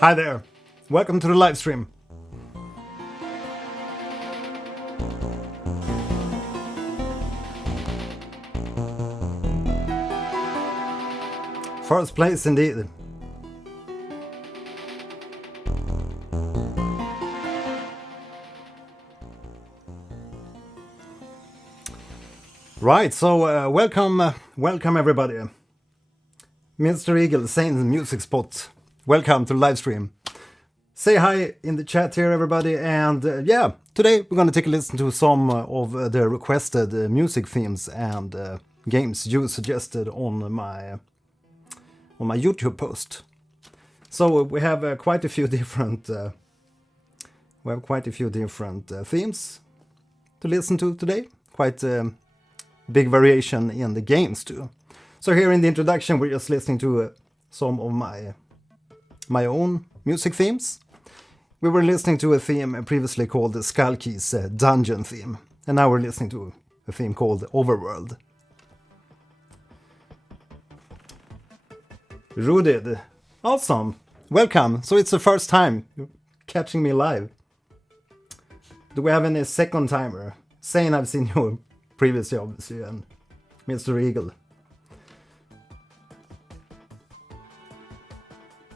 Hi there, welcome to the live stream. First place indeed. Right, so welcome everybody. Mr. Eagle saying the music spot. Welcome to the live stream. Say hi in the chat here, everybody, and yeah, today we're gonna take a listen to some of the requested music themes and games you suggested on my YouTube post. So we have quite a few different themes to listen to today. Quite big variation in the games too. So here in the introduction, we're just listening to some of my own music themes. We were listening to a theme previously called the Skullkeys Dungeon theme, and now we're listening to a theme called Overworld. Rudid, awesome, welcome. So it's the first time you're catching me live. Do we have any second timer? Saying I've seen you previously, obviously, and Mr. Eagle.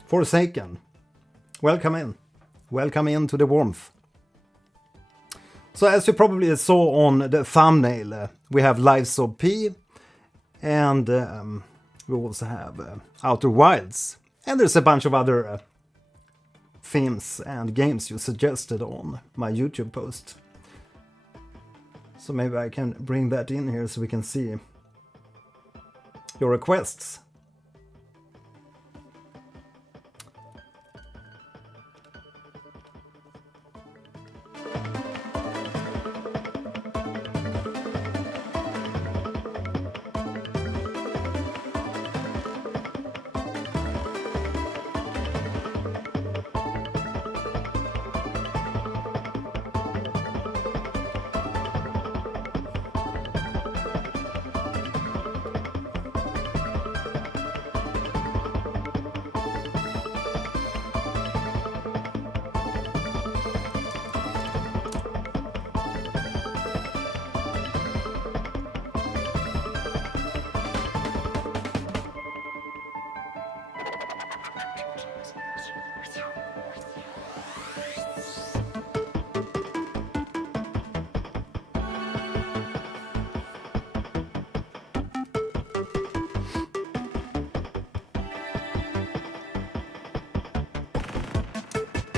Forsaken, welcome in. Welcome into the warmth. So as you probably saw on the thumbnail, we have Lives of P, and we also have Outer Wilds. And there's a bunch of other themes and games you suggested on my YouTube post. So maybe I can bring that in here so we can see your requests.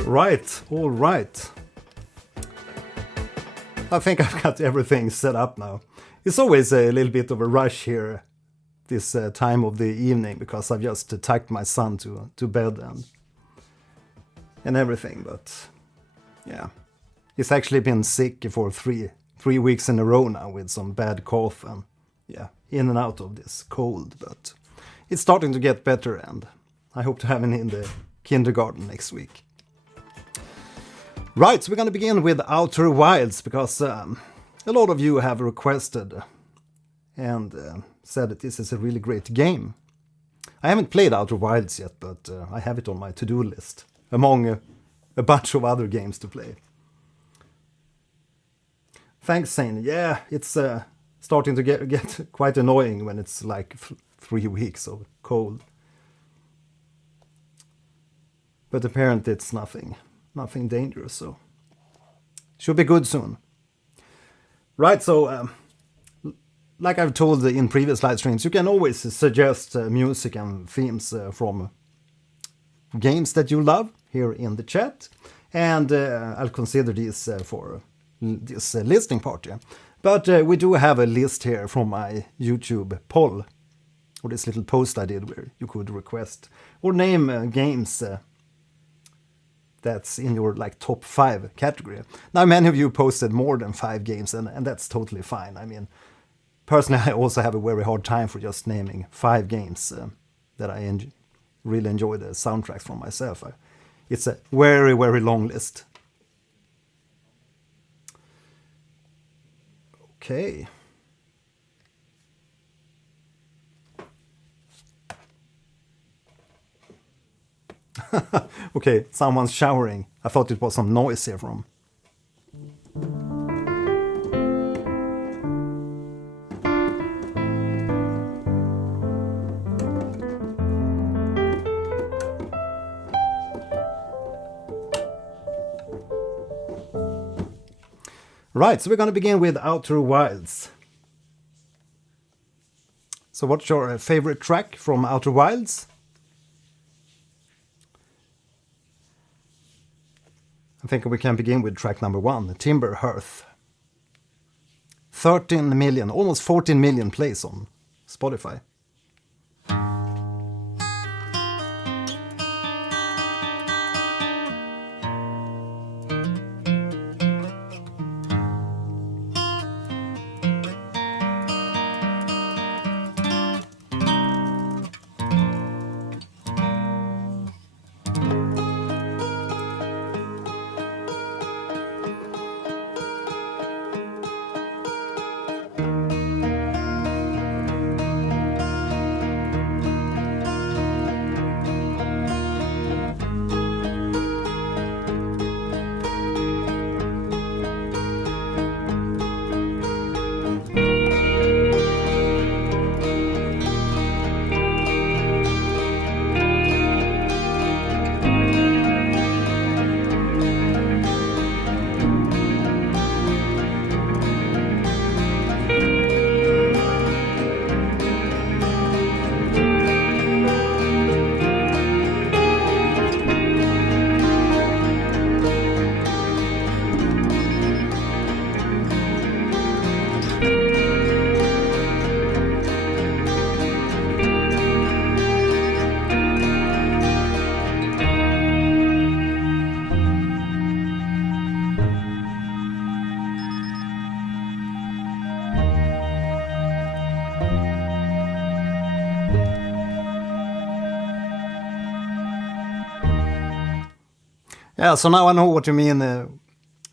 Right, all right. I think I've got everything set up now. It's always a little bit of a rush here this time of the evening because I've just tucked my son to bed and everything, but yeah. He's actually been sick for three weeks in a row now with some bad cough and yeah, in and out of this cold, but it's starting to get better and I hope to have him in the kindergarten next week. Right, so we're going to begin with Outer Wilds because a lot of you have requested and said that this is a really great game. I haven't played Outer Wilds yet, but I have it on my to-do list among a bunch of other games to play. Thanks, Zane. Yeah, it's starting to get quite annoying when it's like 3 weeks of cold. But apparently it's nothing dangerous, so should be good soon. Right, so like I've told in previous live streams, you can always suggest music and themes from games that you love here in the chat, and I'll consider these for this listening party. But we do have a list here from my YouTube poll, or this little post I did where you could request or name games that's in your like top 5 category. Now many of you posted more than 5 games and that's totally fine. I mean, personally I also have a very hard time for just naming 5 games that I really enjoy the soundtracks from myself. It's a very, very long list. Okay. Okay, someone's showering. I thought it was some noise here from. Right, so we're going to begin with Outer Wilds. So what's your favorite track from Outer Wilds? I think we can begin with track number 1, Timber Hearth. 13 million, almost 14 million plays on Spotify. Yeah, so now I know what you mean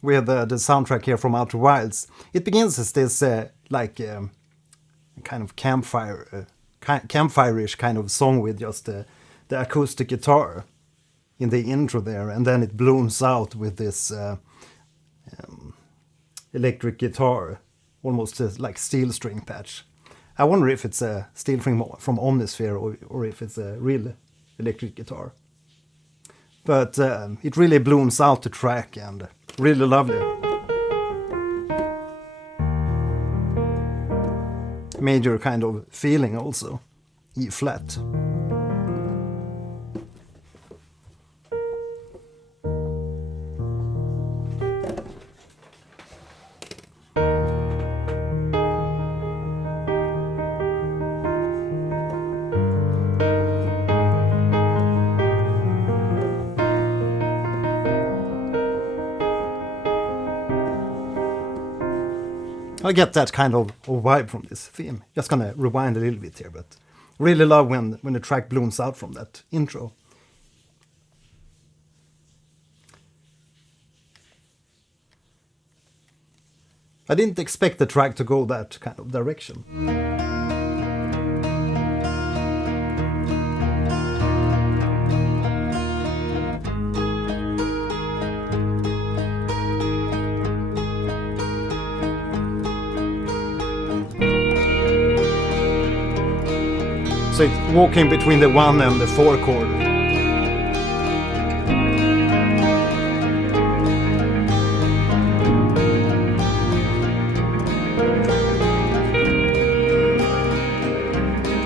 with the soundtrack here from Outer Wilds. It begins as this kind of campfire-ish kind of song with just the acoustic guitar in the intro there, and then it blooms out with this electric guitar, almost like steel string patch. I wonder if it's a steel string from Omnisphere or if it's a real electric guitar. But it really blooms out the track and really lovely. Major kind of feeling also. E flat. I get that kind of vibe from this theme. Just gonna rewind a little bit here, but really love when the track blooms out from that intro. I didn't expect the track to go that kind of direction. So it's walking between the 1 and the 4 chord.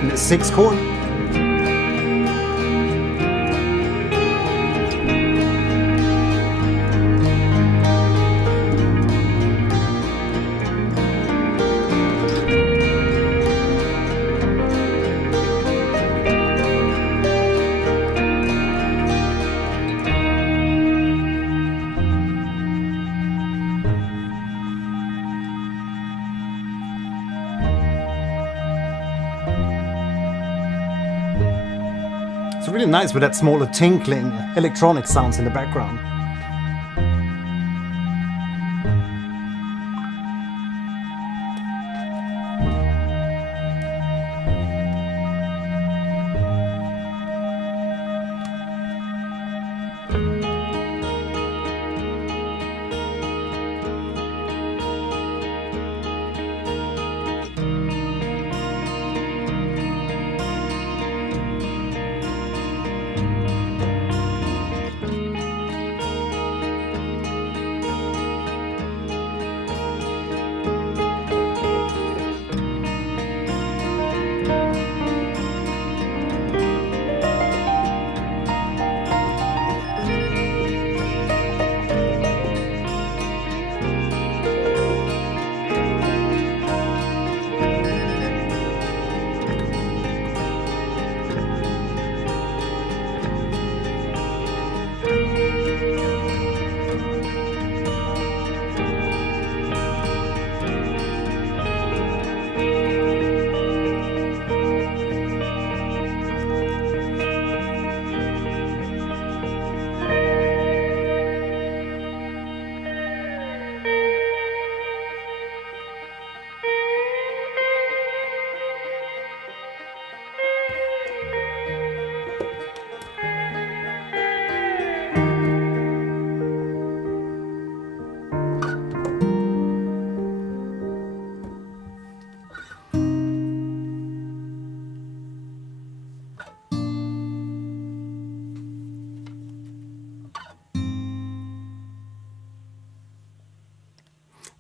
And the 6 chord. It's really nice with that smaller tinkling electronic sounds in the background.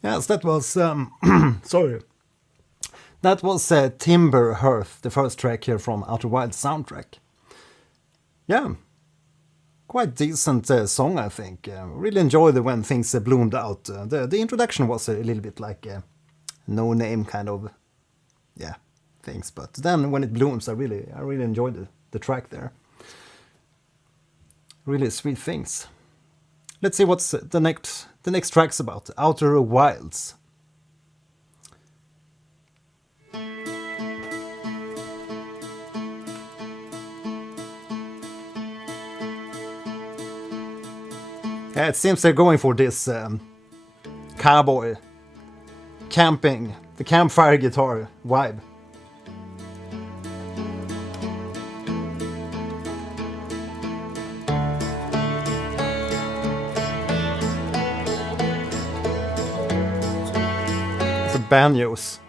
Yes, that was sorry. That was Timber Hearth, the first track here from Outer Wilds soundtrack. Yeah, quite decent song, I think. Really enjoyed it when things bloomed out. The introduction was a little bit like no name kind of things, but then when it blooms, I really enjoyed the track there. Really sweet things. Let's see what's the next track's about. Outer Wilds. Yeah, it seems they're going for this cowboy camping, the campfire guitar vibe. It's a banjos.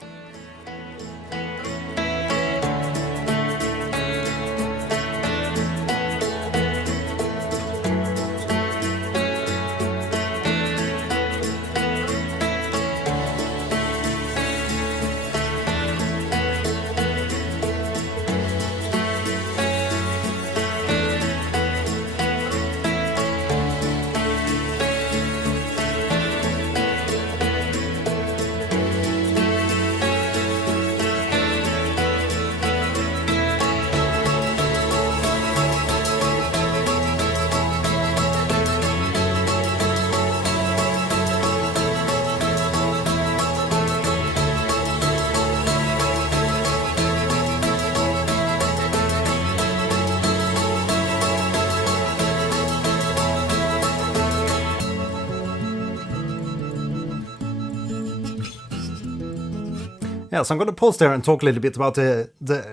Yeah, so I'm going to pause there and talk a little bit about the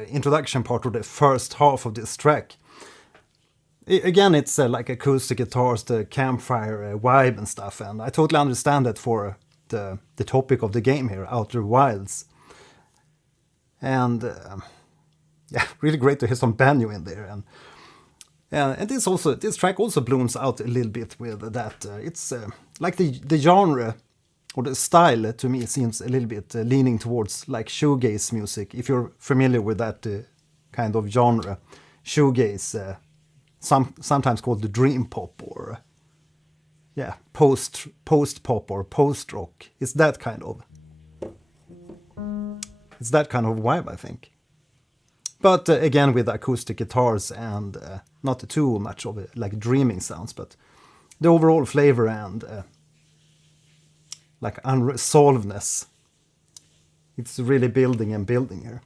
introduction part of the first half of this track. Again, it's like acoustic guitars, the campfire vibe and stuff, and I totally understand that for the topic of the game here, Outer Wilds. And really great to hear some banjo in there. And this track also blooms out a little bit with that. It's like the genre or the style to me seems a little bit leaning towards like shoegaze music. If you're familiar with that kind of genre, shoegaze, sometimes called the dream pop or post pop or post rock. It's that kind of vibe, I think. But again, with acoustic guitars and not too much of it, like dreaming sounds, but the overall flavor and like unresolvedness. It's really building and building here.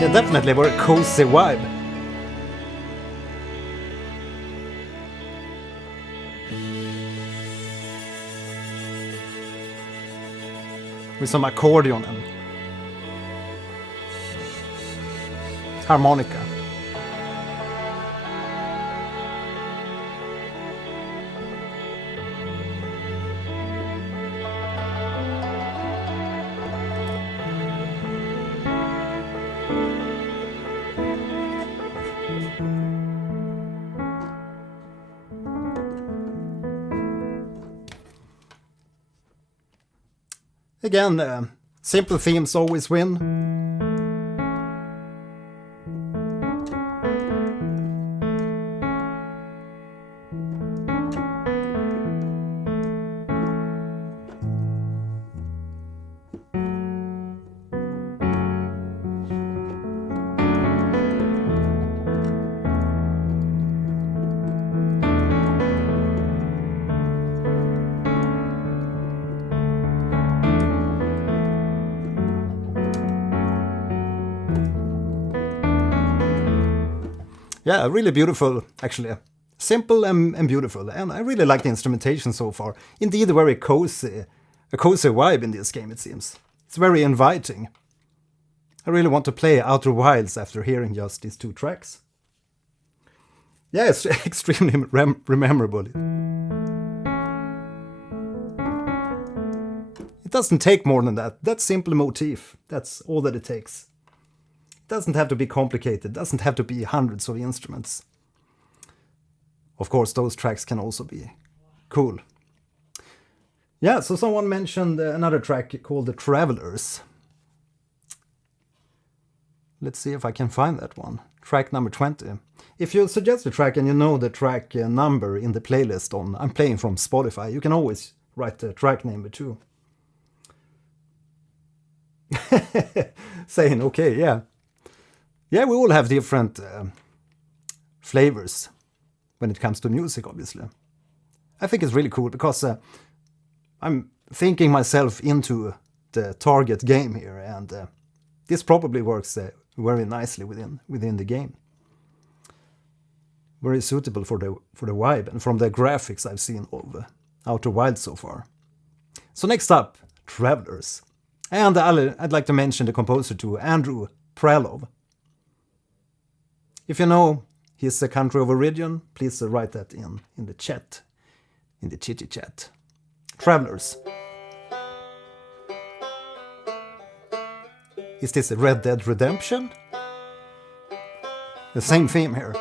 Yeah, definitely a very cozy vibe. With some accordion and harmonica. Again, simple themes always win. Yeah, really beautiful, actually. Simple and beautiful, and I really like the instrumentation so far. Indeed, a very cozy vibe in this game, it seems. It's very inviting. I really want to play Outer Wilds after hearing just these 2 tracks. Yeah, it's extremely memorable. It doesn't take more than that. That simple motif, that's all that it takes. It doesn't have to be complicated, it doesn't have to be hundreds of instruments. Of course, those tracks can also be cool. Yeah, so someone mentioned another track called The Travelers. Let's see if I can find that one. Track number 20. If you suggest a track and you know the track number in the playlist on I'm playing from Spotify, you can always write the track number too. Saying, okay, yeah. Yeah, we all have different flavors when it comes to music, obviously. I think it's really cool because I'm thinking myself into the target game here, and this probably works very nicely within the game. Very suitable for the vibe and from the graphics I've seen of Outer Wilds so far. So next up, Travelers. And I'd like to mention the composer too, Andrew Prelov. If you know his country of origin, please write that in the chat, in the chitty chat. Travelers. Is this a Red Dead Redemption? The same theme here.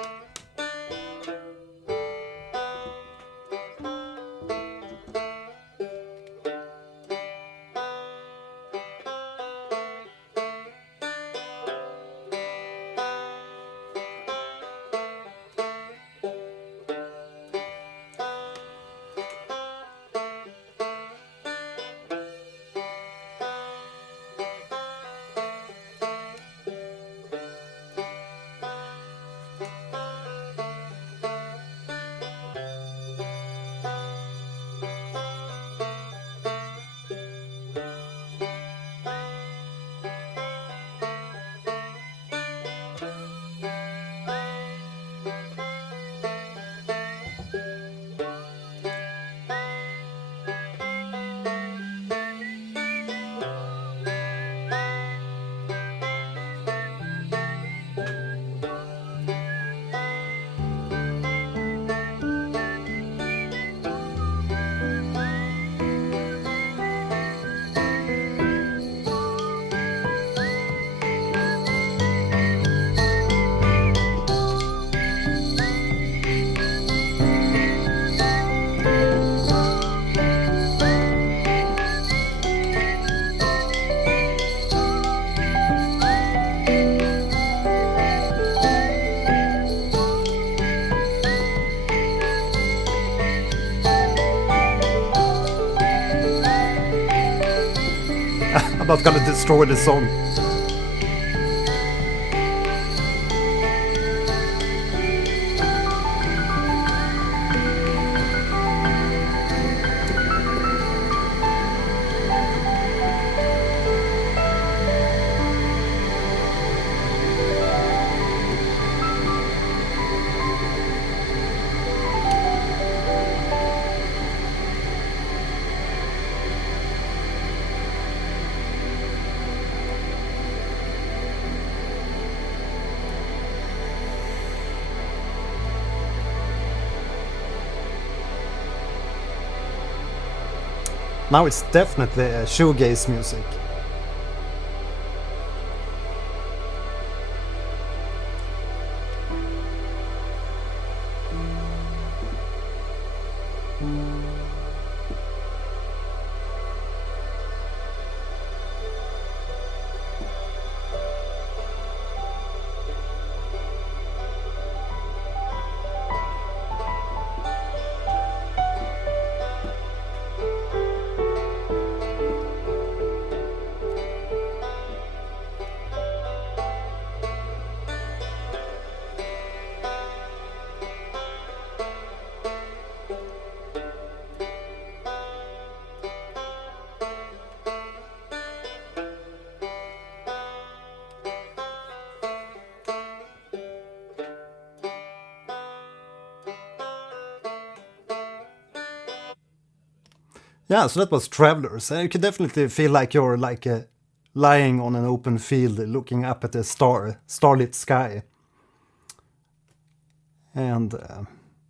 I'm not gonna destroy the song. Now it's definitely shoegaze music. Yeah, so that was Travelers. You can definitely feel like you're like lying on an open field looking up at the starlit sky. And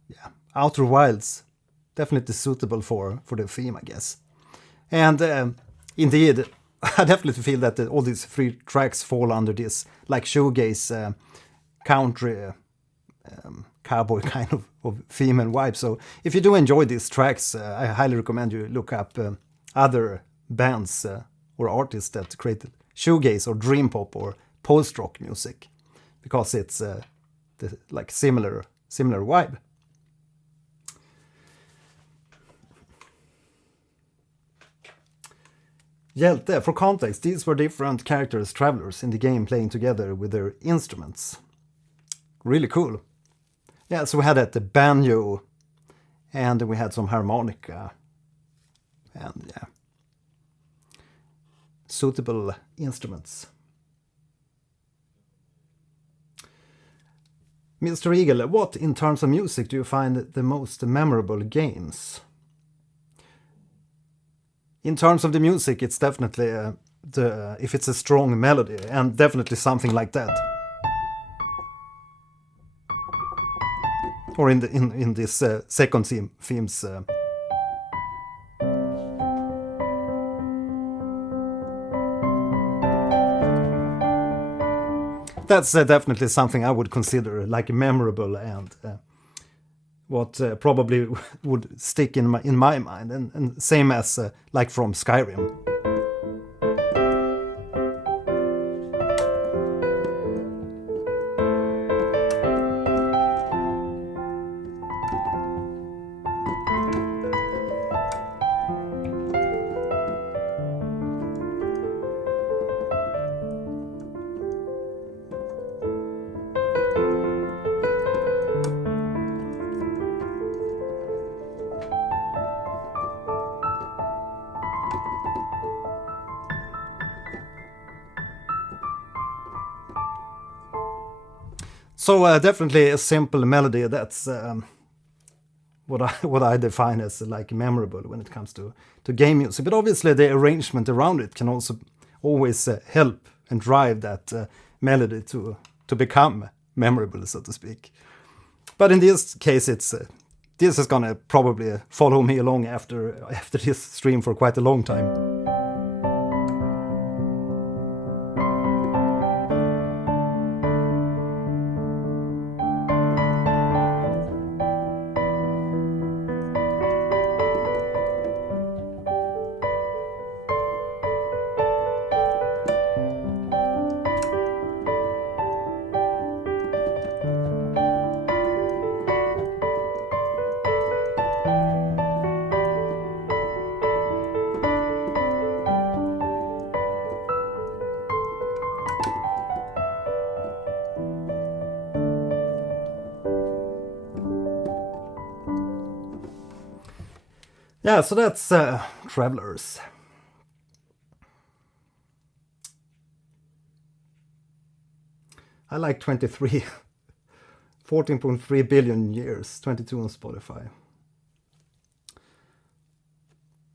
yeah, Outer Wilds, definitely suitable for the theme, I guess. And indeed, I definitely feel that all these three tracks fall under this like shoegaze, country, cowboy kind of theme and vibe. So if you do enjoy these tracks, I highly recommend you look up other bands or artists that created shoegaze or dream pop or post rock music, because it's like similar vibe. Hjälte, for context, these were different characters, travelers in the game, playing together with their instruments. Really cool. Yeah, so we had the banjo, and we had some harmonica, and yeah, suitable instruments. Mr. Eagle, what in terms of music do you find the most memorable games? In terms of the music, it's definitely if it's a strong melody, and definitely something like that. Or in this second themes. That's definitely something I would consider like memorable, and what probably would stick in my mind, and same as like from Skyrim. So definitely a simple melody. That's what I define as like memorable when it comes to game music. But obviously the arrangement around it can also always help and drive that melody to become memorable, so to speak. But in this case, it's this is gonna probably follow me along after this stream for quite a long time. Yeah, so that's Travelers. I like 23. 14.3 billion years, 22 on Spotify.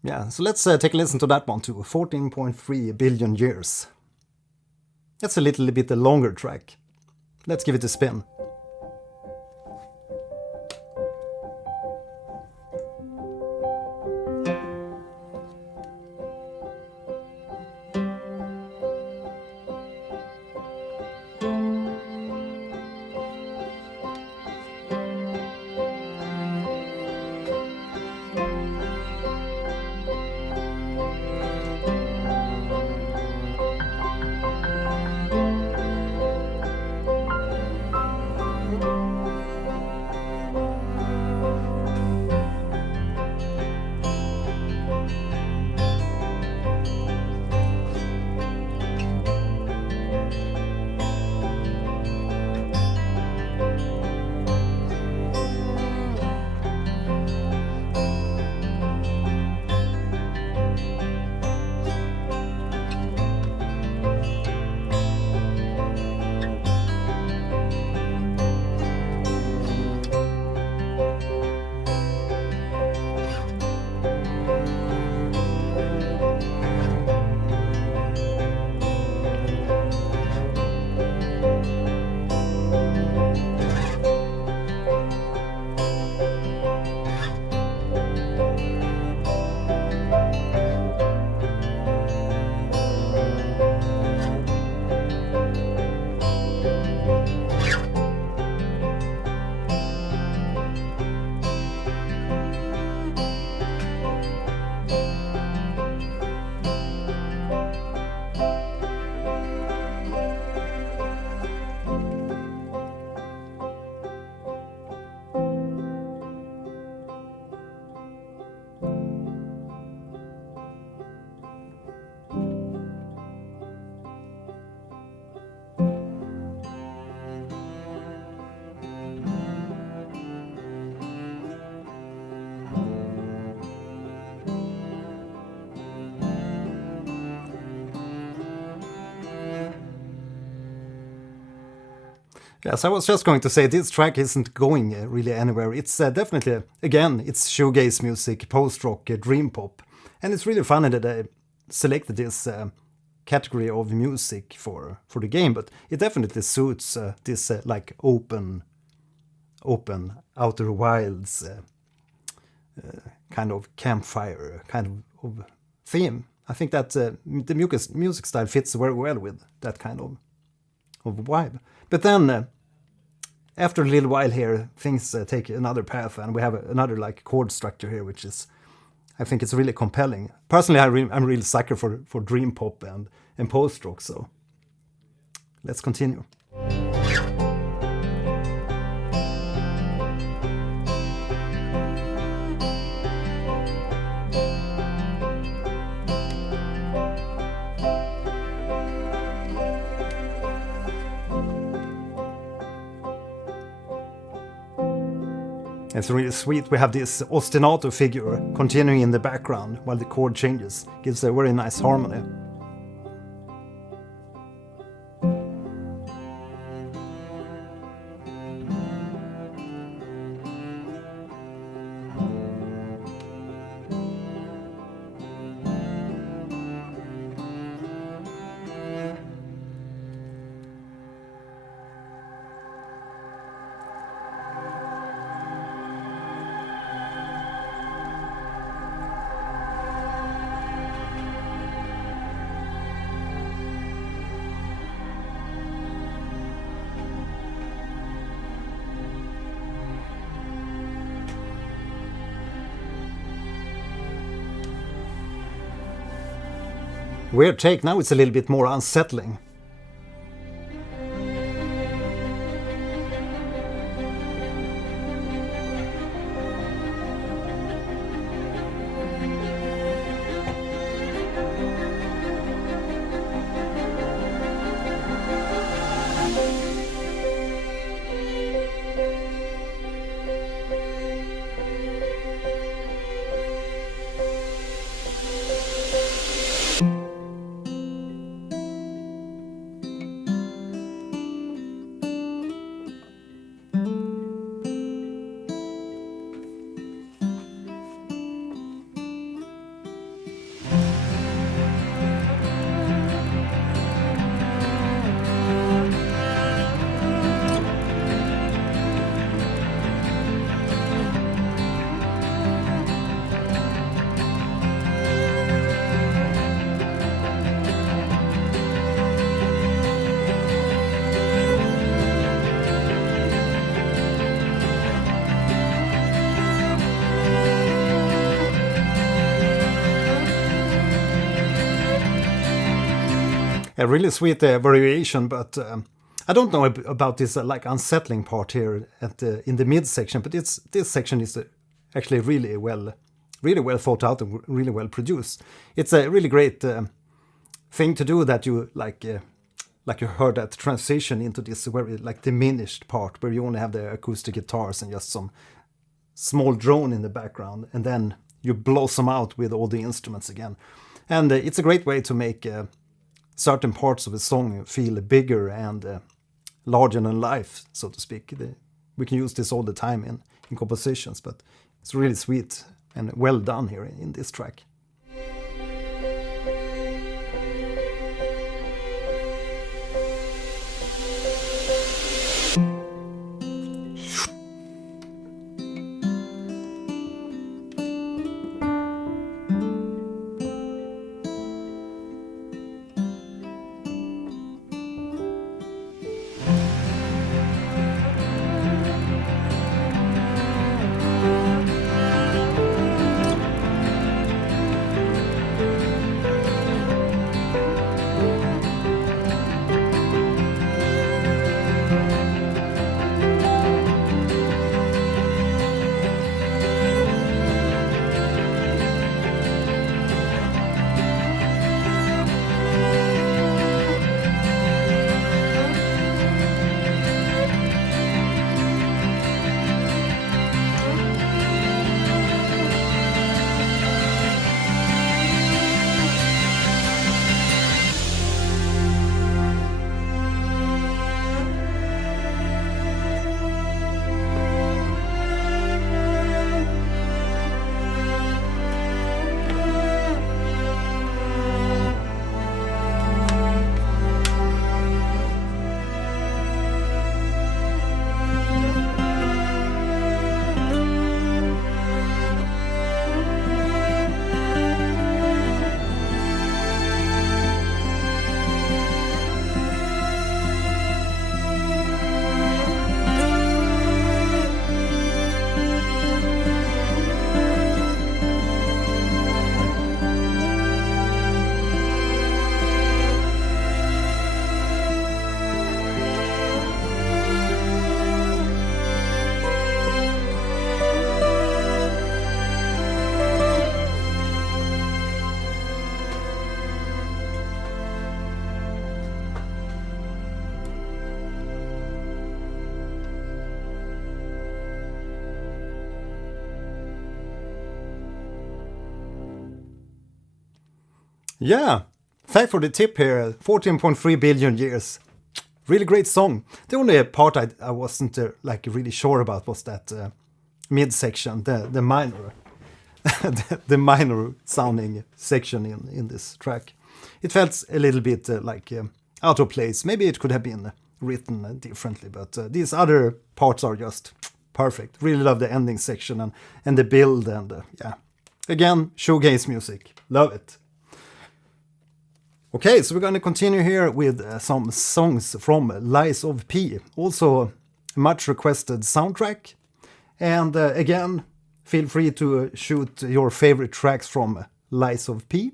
Yeah, so let's take a listen to that one too. 14.3 billion years. That's a little bit a longer track. Let's give it a spin. Yes, I was just going to say this track isn't going really anywhere. It's definitely, again, it's shoegaze music, post-rock, dream pop. And it's really funny that I selected this category of music for the game, but it definitely suits this like open outer wilds kind of campfire kind of theme. I think that the music style fits very well with that kind of vibe. But then after a little while here, things take another path, and we have another like chord structure here, which is, I think it's really compelling. Personally, I'm really sucker for dream pop and post rock. So let's continue. It's really sweet. We have this ostinato figure continuing in the background while the chord changes. Gives a very nice harmony. Weird take, now it's a little bit more unsettling. A really sweet variation, but I don't know about this like unsettling part here in the mid section. But this section is actually really well thought out and really well produced. It's a really great thing to do, that you like you heard that transition into this very like diminished part where you only have the acoustic guitars and just some small drone in the background, and then you blossom out with all the instruments again. And it's a great way to make certain parts of a song feel bigger and larger than life, so to speak. We can use this all the time in compositions, but it's really sweet and well done here in this track. Yeah, thanks for the tip here. 14.3 billion years. Really great song. The only part I wasn't like really sure about was that mid-section, the minor, the minor sounding section in this track. It felt a little bit like out of place. Maybe it could have been written differently, but these other parts are just perfect. Really love the ending section and the build and yeah. Again, shoegaze music. Love it. Okay, so we're going to continue here with some songs from Lies of P. Also, much requested soundtrack. And again, feel free to shoot your favorite tracks from Lies of P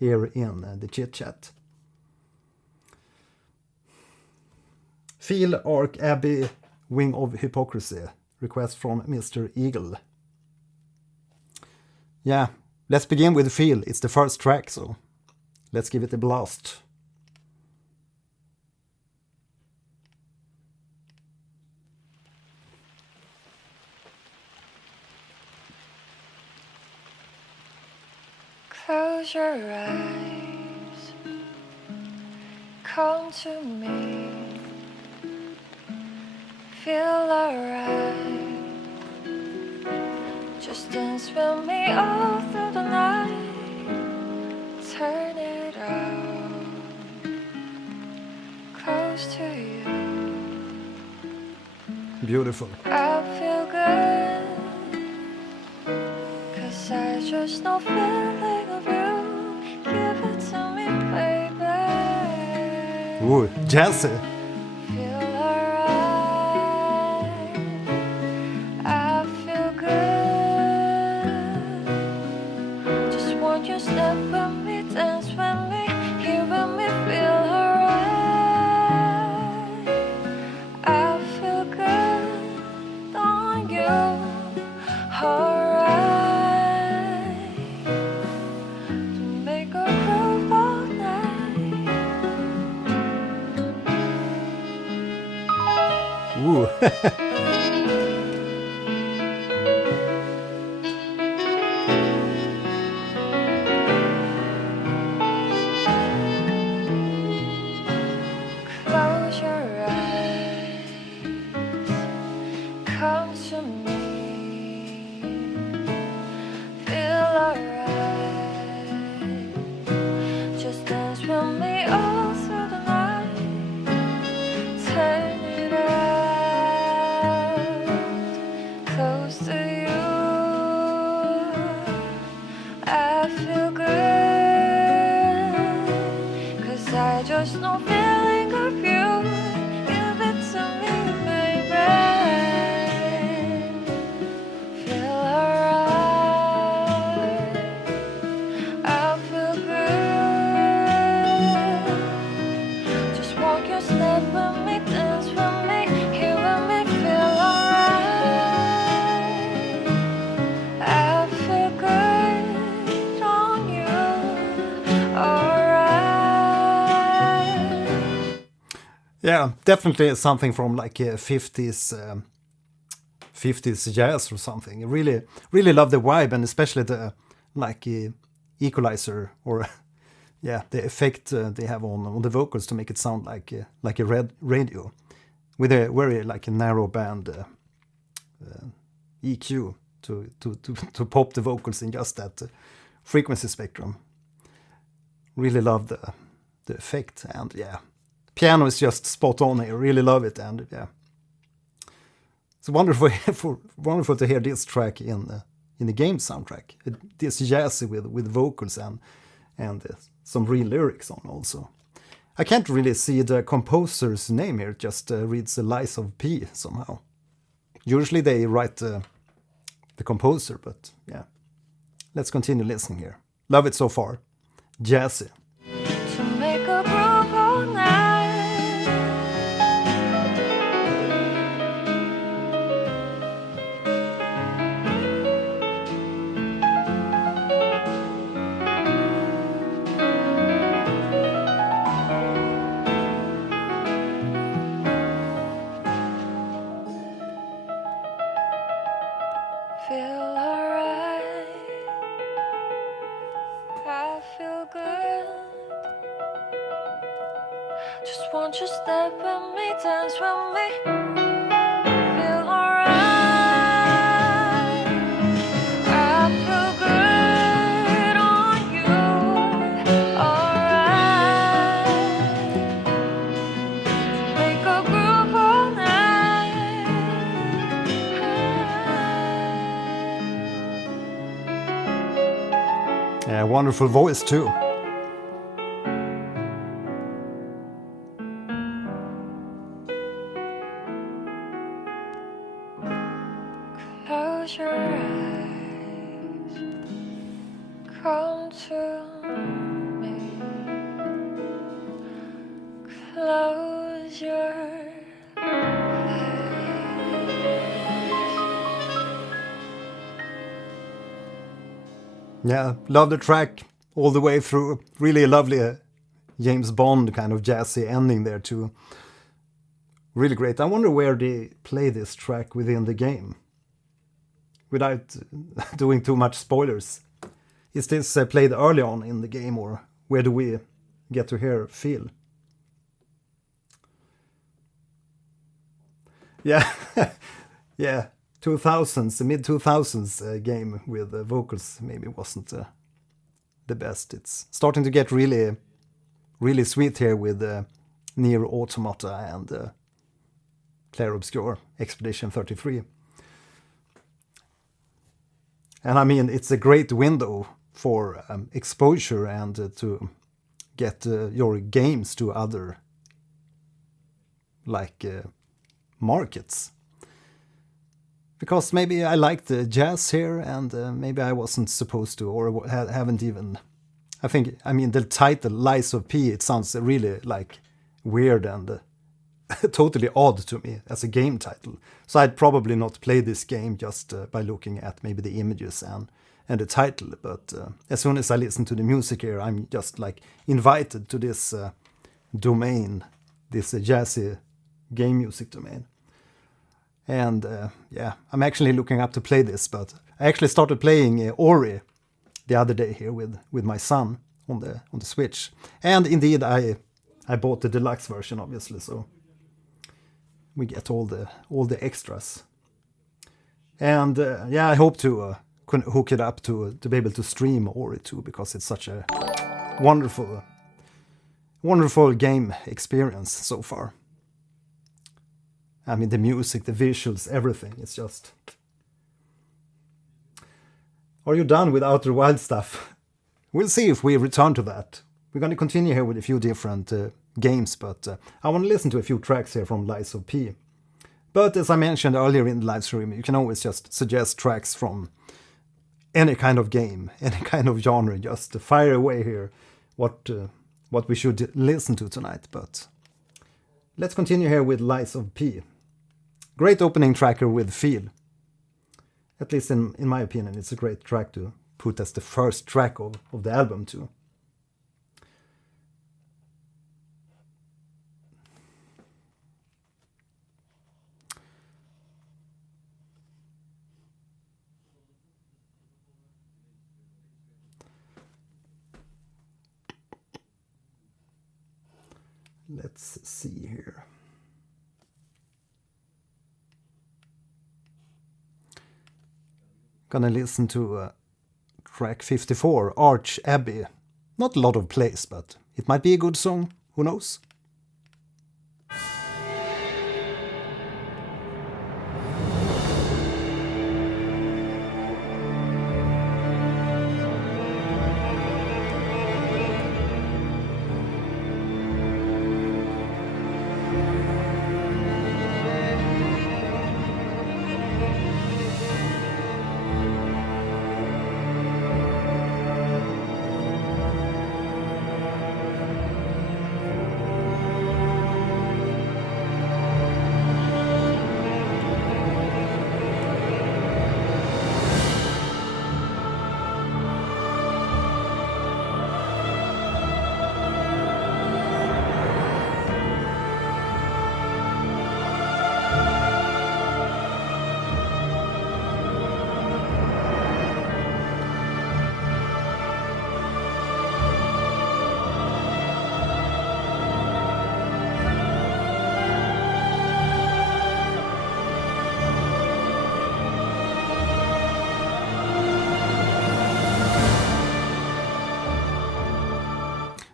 here in the chit chat. Feel Arc Abbey Wing of Hypocrisy. Request from Mr. Eagle. Yeah, let's begin with Feel. It's the first track, so let's give it a blast. Close your eyes, come to me, feel alright, just dance with me all through the night, turn it on, close to you. Beautiful. I feel good, 'cause I just know feeling of you. Give it to me, baby. Ooh, jazzy. Feel alright. I feel good. Just want you to step with me, dance with me, here with me, feel alright. I feel good on you. Alright. To make a groove all night. Ooh. Close your eyes, come to me, feel alright, just dance with me all through the night, turn it out, close to you. I feel good, 'cause I just know feeling of you. Give it to me, baby. Feel alright. I feel good. Just want you to step with me, dance with me, here with me, feel alright. I feel good on you. Alright. Yeah, definitely something from like 50s jazz or something. I really love the vibe and especially the like equalizer or yeah, the effect they have on the vocals to make it sound like a red radio with a very like a narrow band EQ to pop the vocals in just that frequency spectrum. Really love the effect and yeah, piano is just spot on here. Really love it and yeah, it's wonderful to hear this track in the game soundtrack. This jazzy with vocals and some real lyrics on also. I can't really see the composer's name here. It just reads the Lies of P somehow. Usually they write the composer, but yeah. Let's continue listening here. Love it so far. Jazzy. To make a groove all night. Feel alright. I feel good. Won't you step with me, dance with me, feel alright. I feel good on you, alright. Make a groove all night. Yeah, wonderful voice too. Close your eyes, come to me. Close your Yeah, love the track all the way through. Really lovely James Bond kind of jazzy ending there too. Really great. I wonder where they play this track within the game. Without doing too much spoilers. Is this played early on in the game, or where do we get to hear Phil? Yeah, yeah, 2000s, the mid-2000s game with vocals maybe wasn't the best. It's starting to get really, really sweet here with Nier Automata and Clair Obscur, Expedition 33. And I mean, it's a great window for exposure and to get your games to other markets. Because maybe I liked the jazz here and maybe I wasn't supposed to or haven't even... I mean, the title, Lies of P, it sounds really weird and totally odd to me as a game title. So I'd probably not play this game just by looking at maybe the images and the title. But as soon as I listen to the music here, I'm just invited to this domain, this jazzy game music domain. And yeah, I'm actually looking up to play this, but I actually started playing Ori the other day here with my son on the Switch. And indeed, I bought the deluxe version, obviously, so we get all the extras. And yeah, I hope to hook it up to be able to stream Ori too, because it's such a wonderful game experience so far. I mean, the music, the visuals, everything. It's just... Are you done with Outer Wild stuff? We'll see if we return to that. We're going to continue here with a few different games, but I want to listen to a few tracks here from Lies of P. But as I mentioned earlier in the live stream, you can always just suggest tracks from any kind of game, any kind of genre. Just fire away here what we should listen to tonight. But let's continue here with Lies of P. Great opening tracker with feel. At least in my opinion, it's a great track to put as the first track of the album too. Let's see here. Gonna listen to track 54, Arch Abbey. Not a lot of plays, but it might be a good song, who knows?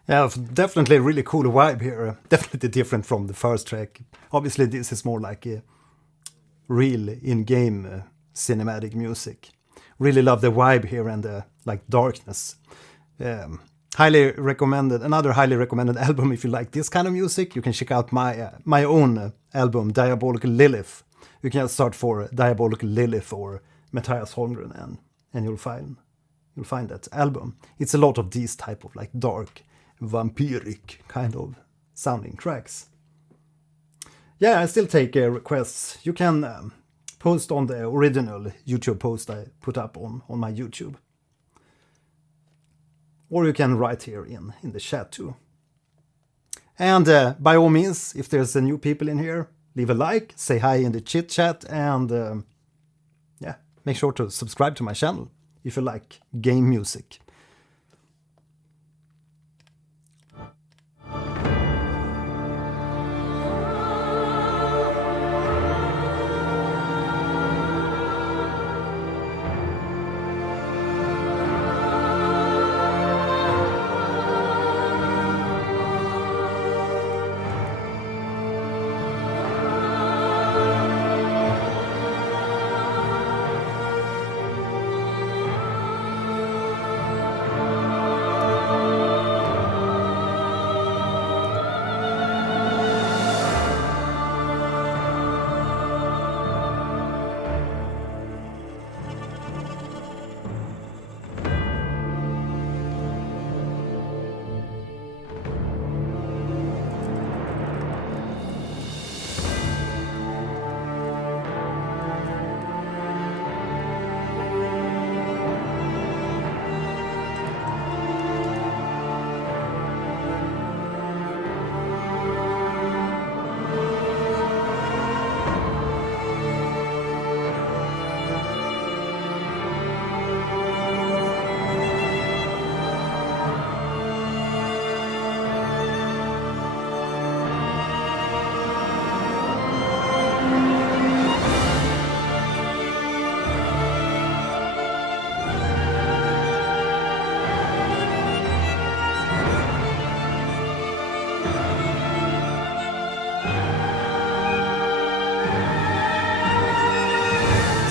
Yeah, definitely a really cool vibe here. Definitely different from the first track. Obviously, this is more like a real in-game cinematic music. Really love the vibe here and the like darkness. Highly recommended. Another highly recommended album if you like this kind of music. You can check out my own album, Diabolical Lilith. You can just search for Diabolical Lilith or Mattias Holmgren and you'll find that album. It's a lot of these type of like dark, vampiric kind of sounding tracks. Yeah, I still take requests. You can post on the original YouTube post I put up on my YouTube. Or you can write here in the chat too. And by all means, if there's new people in here, leave a like, say hi in the chit chat, and yeah, make sure to subscribe to my channel if you like game music.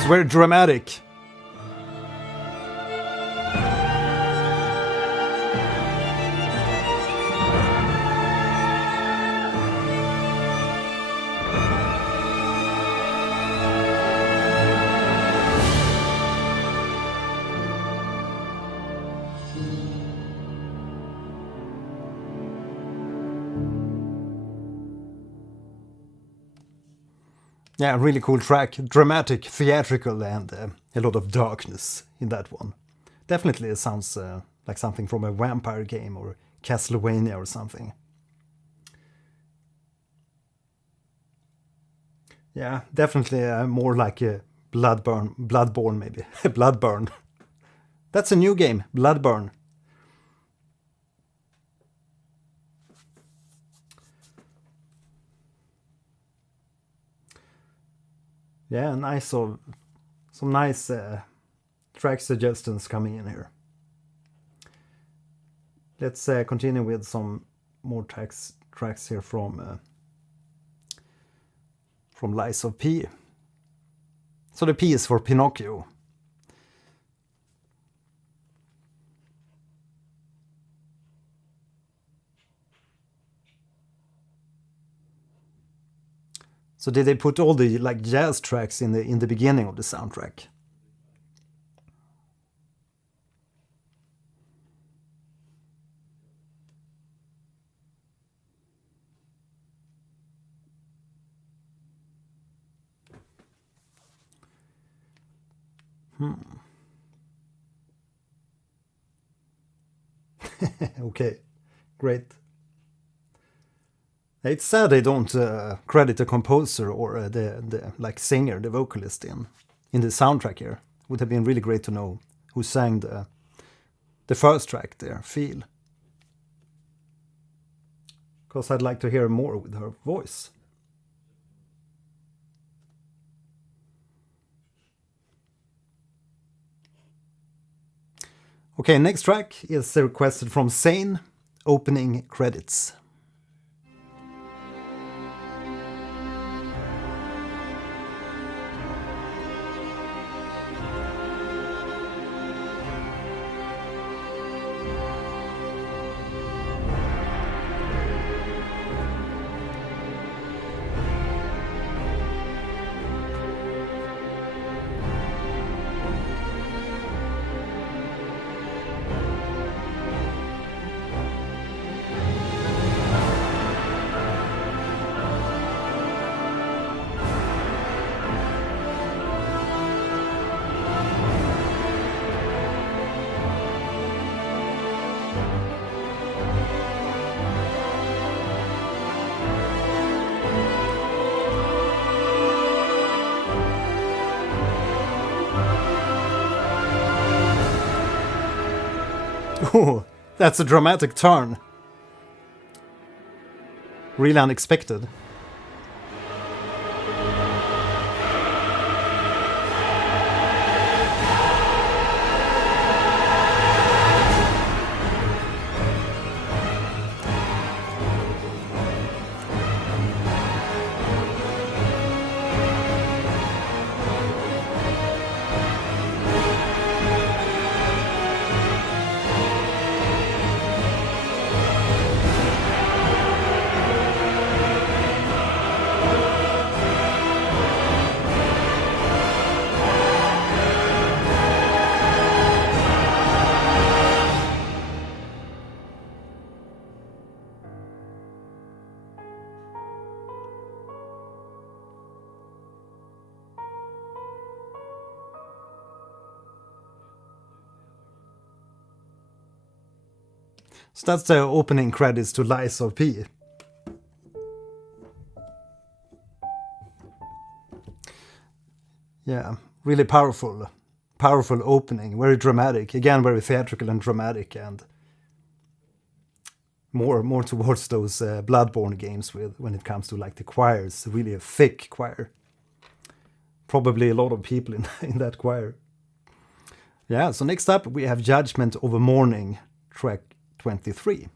It's very dramatic. Yeah, really cool track. Dramatic, theatrical, and a lot of darkness in that one. Definitely it sounds like something from a vampire game or Castlevania or something. Yeah, definitely more like a Bloodborne maybe. Bloodburn. That's a new game, Bloodburn. Yeah, nice. Some nice track suggestions coming in here. Let's continue with some more tracks here from Lies of P. So the P is for Pinocchio. So did they put all the like jazz tracks in the beginning of the soundtrack? Okay, great. It's sad they don't credit the composer or the like singer, the vocalist in the soundtrack here. Would have been really great to know who sang the first track there, Feel. Because I'd like to hear more with her voice. Okay, next track is requested from Zane. opening credits. Oh, that's a dramatic turn. Really unexpected. So that's the opening credits to Lies of P. Yeah, really powerful opening, very dramatic, again very theatrical and dramatic, and more towards those Bloodborne games with when it comes to like the choirs, really a thick choir. Probably a lot of people in that choir. Yeah, so next up we have Judgment Over Morning, track 23.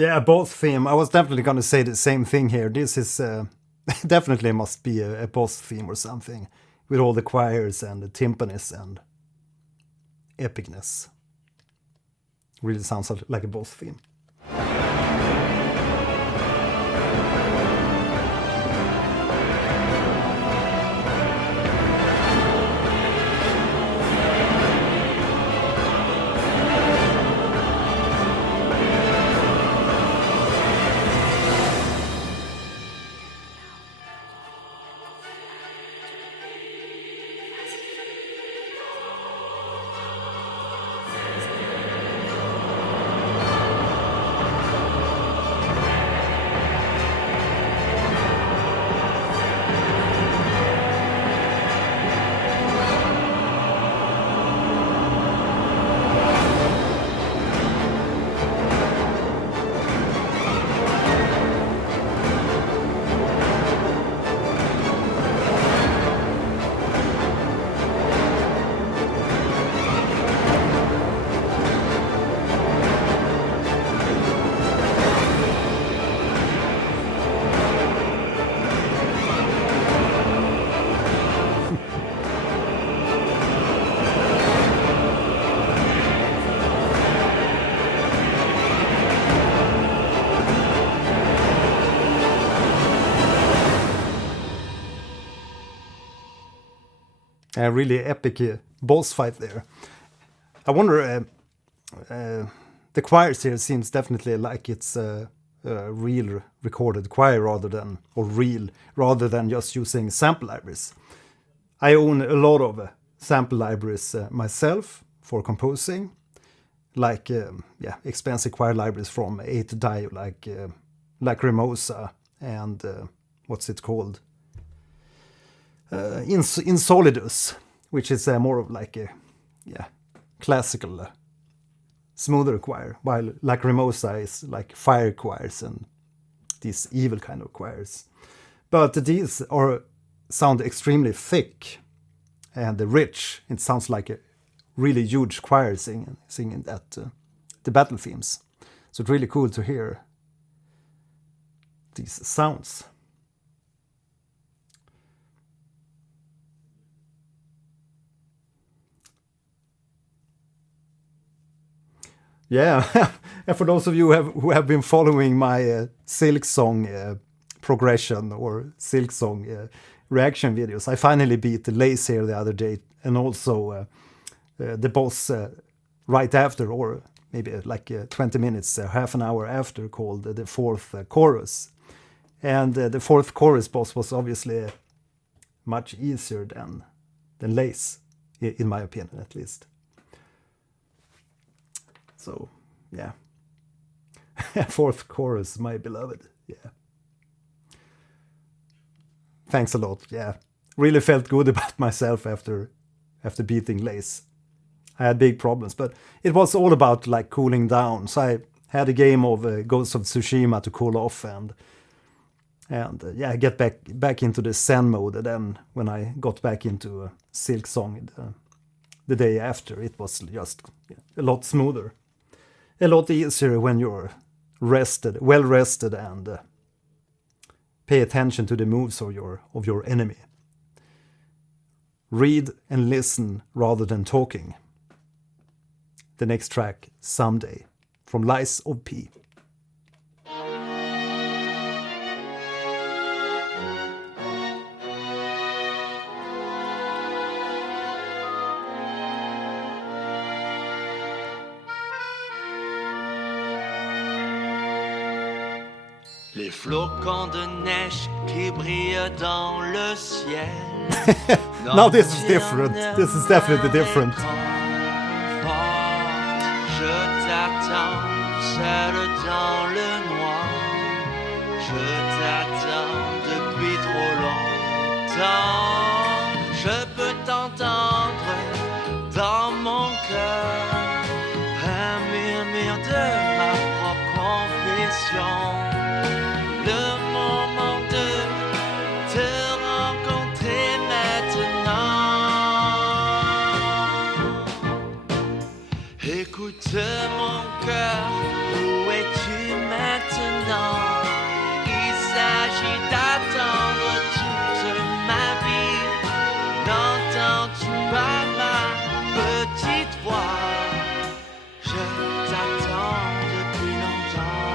Yeah, both theme. I was definitely going to say the same thing here. This is definitely must be a boss theme or something, with all the choirs and the timpanis and epicness. Really sounds like a boss theme. A really epic boss fight there. I wonder, the choirs here seems definitely like it's a real recorded choir rather than just using sample libraries. I own a lot of sample libraries myself for composing, like expensive choir libraries from 8-Dio, like Remosa and what's it called? Insolidus, which is more of like a classical, smoother choir, while like Remosa is like fire choirs and these evil kind of choirs. But these sound extremely thick and rich. It sounds like a really huge choir singing that the battle themes. So it's really cool to hear these sounds. Yeah, and for those of you who have been following my Silksong progression or Silksong reaction videos, I finally beat the Lace here the other day, and also the boss right after, or maybe like 20 minutes, half an hour after, called the fourth chorus. And the fourth chorus boss was obviously much easier than Lace, in my opinion at least. So, yeah. Fourth chorus, my beloved. Yeah. Thanks a lot. Yeah. Really felt good about myself after beating Lace. I had big problems, but it was all about like cooling down. So I had a game of Ghost of Tsushima to cool off and get back into the Zen mode. And then when I got back into Silksong the day after, it was just a lot smoother. A lot easier when you're well rested, and pay attention to the moves of your enemy. Read and listen rather than talking. The next track, Someday, from Lies of P. Les flocons de neige qui brillent dans le ciel. Now this is different. This is definitely different. Je t'attends seul dans le noir. Je t'attends depuis trop longtemps. Je peux t'entendre dans mon cœur. Un murmure de ma propre confession. Le moment de te rencontrer maintenant. Écoute mon cœur, où es-tu maintenant? Il s'agit d'attendre toute ma vie. N'entends-tu pas ma petite voix? Je t'attends depuis longtemps.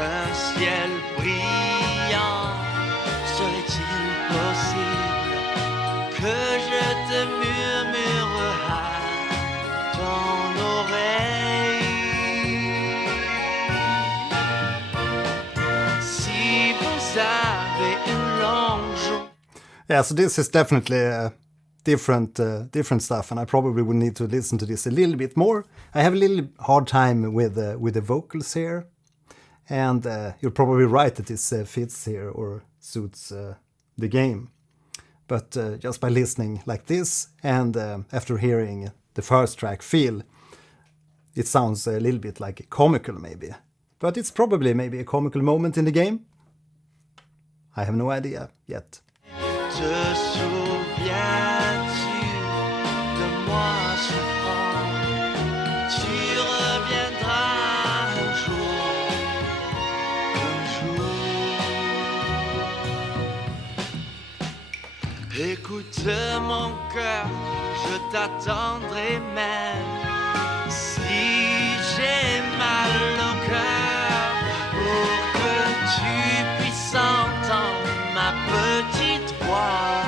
Un ciel brillant, serait-il possible que je te murmure à ton oreille? Si vous avez une longue journée. Yeah, so this is definitely different stuff, and I probably would need to listen to this a little bit more. I have a little hard time with the vocals here. And you're probably right that this fits here or suits the game. But just by listening like this, and after hearing the first track, Feel, it sounds a little bit like comical maybe. But it's probably maybe a comical moment in the game. I have no idea yet. Te souviens-tu de moi souffrant? Tu reviendras un jour, un jour. Écoute mon cœur, je t'attendrai même si j'ai mal au cœur pour que tu puisses entendre ma petite voix.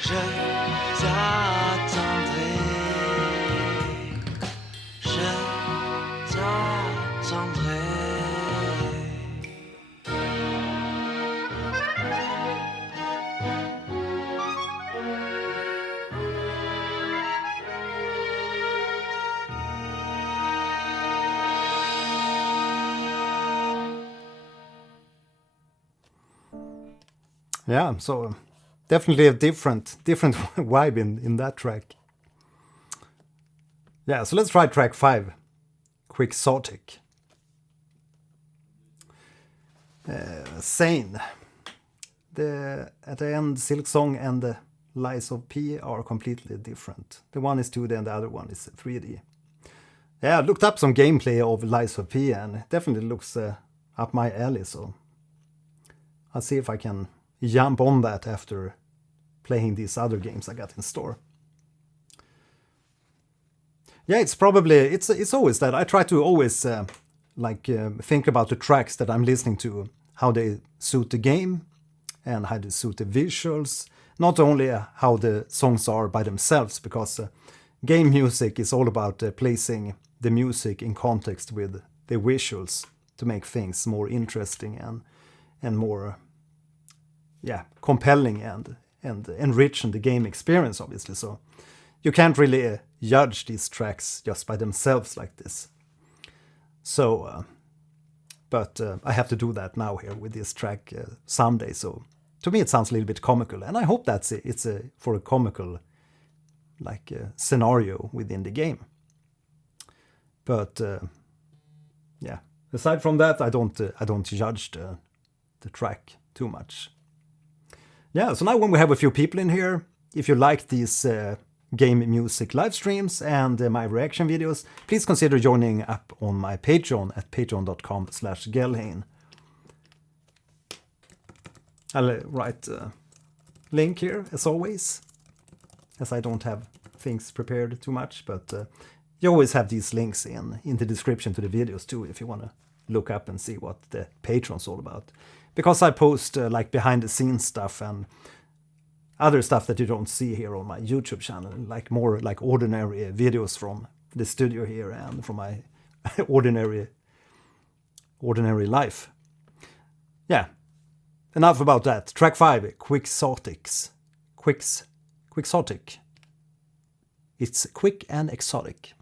Je t'attendrai, je t'attendrai. Yeah, so definitely a different vibe in that track. Yeah, so let's try track 5, Quixotic. Sane. At the end, Silk Song and the Lies of P are completely different. The one is 2D and the other one is 3D. Yeah, I looked up some gameplay of Lies of P and it definitely looks up my alley, so I'll see if I can jump on that after playing these other games I got in store. Yeah, it's always that I try to always think about the tracks that I'm listening to, how they suit the game and how they suit the visuals, not only how the songs are by themselves, because game music is all about placing the music in context with the visuals to make things more interesting and more compelling and enriching the game experience, obviously. So you can't really judge these tracks just by themselves like this. So, but I have to do that now here with this track someday. So to me it sounds a little bit comical, and I hope it's for a comical scenario within the game. But yeah, aside from that, I don't judge the track too much. Yeah, so now when we have a few people in here, if you like these game music live streams and my reaction videos, please consider joining up on my Patreon at patreon.com/Gelhain. I'll write a link here, as always, as I don't have things prepared too much, but you always have these links in the description to the videos too, if you want to look up and see what the Patreon's all about. Because I post behind the scenes stuff and other stuff that you don't see here on my YouTube channel, more ordinary videos from the studio here and from my ordinary life. Yeah, enough about that. Track 5, Quixotic. It's quick and exotic.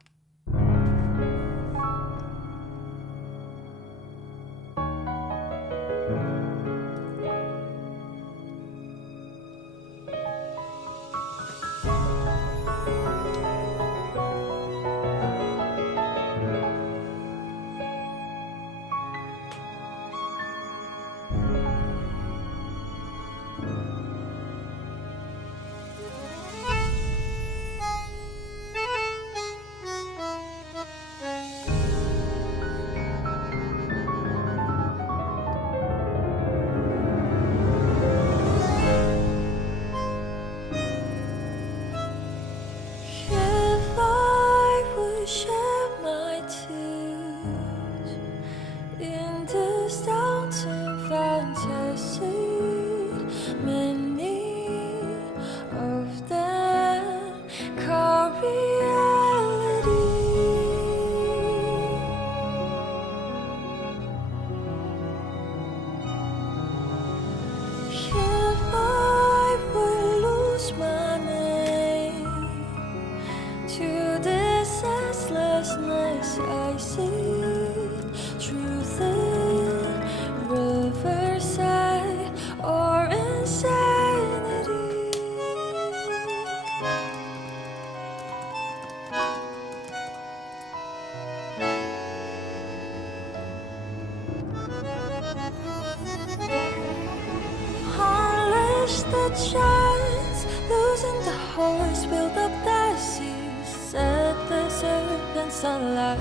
chance, losing the horse, build up the seas, set the serpents alight,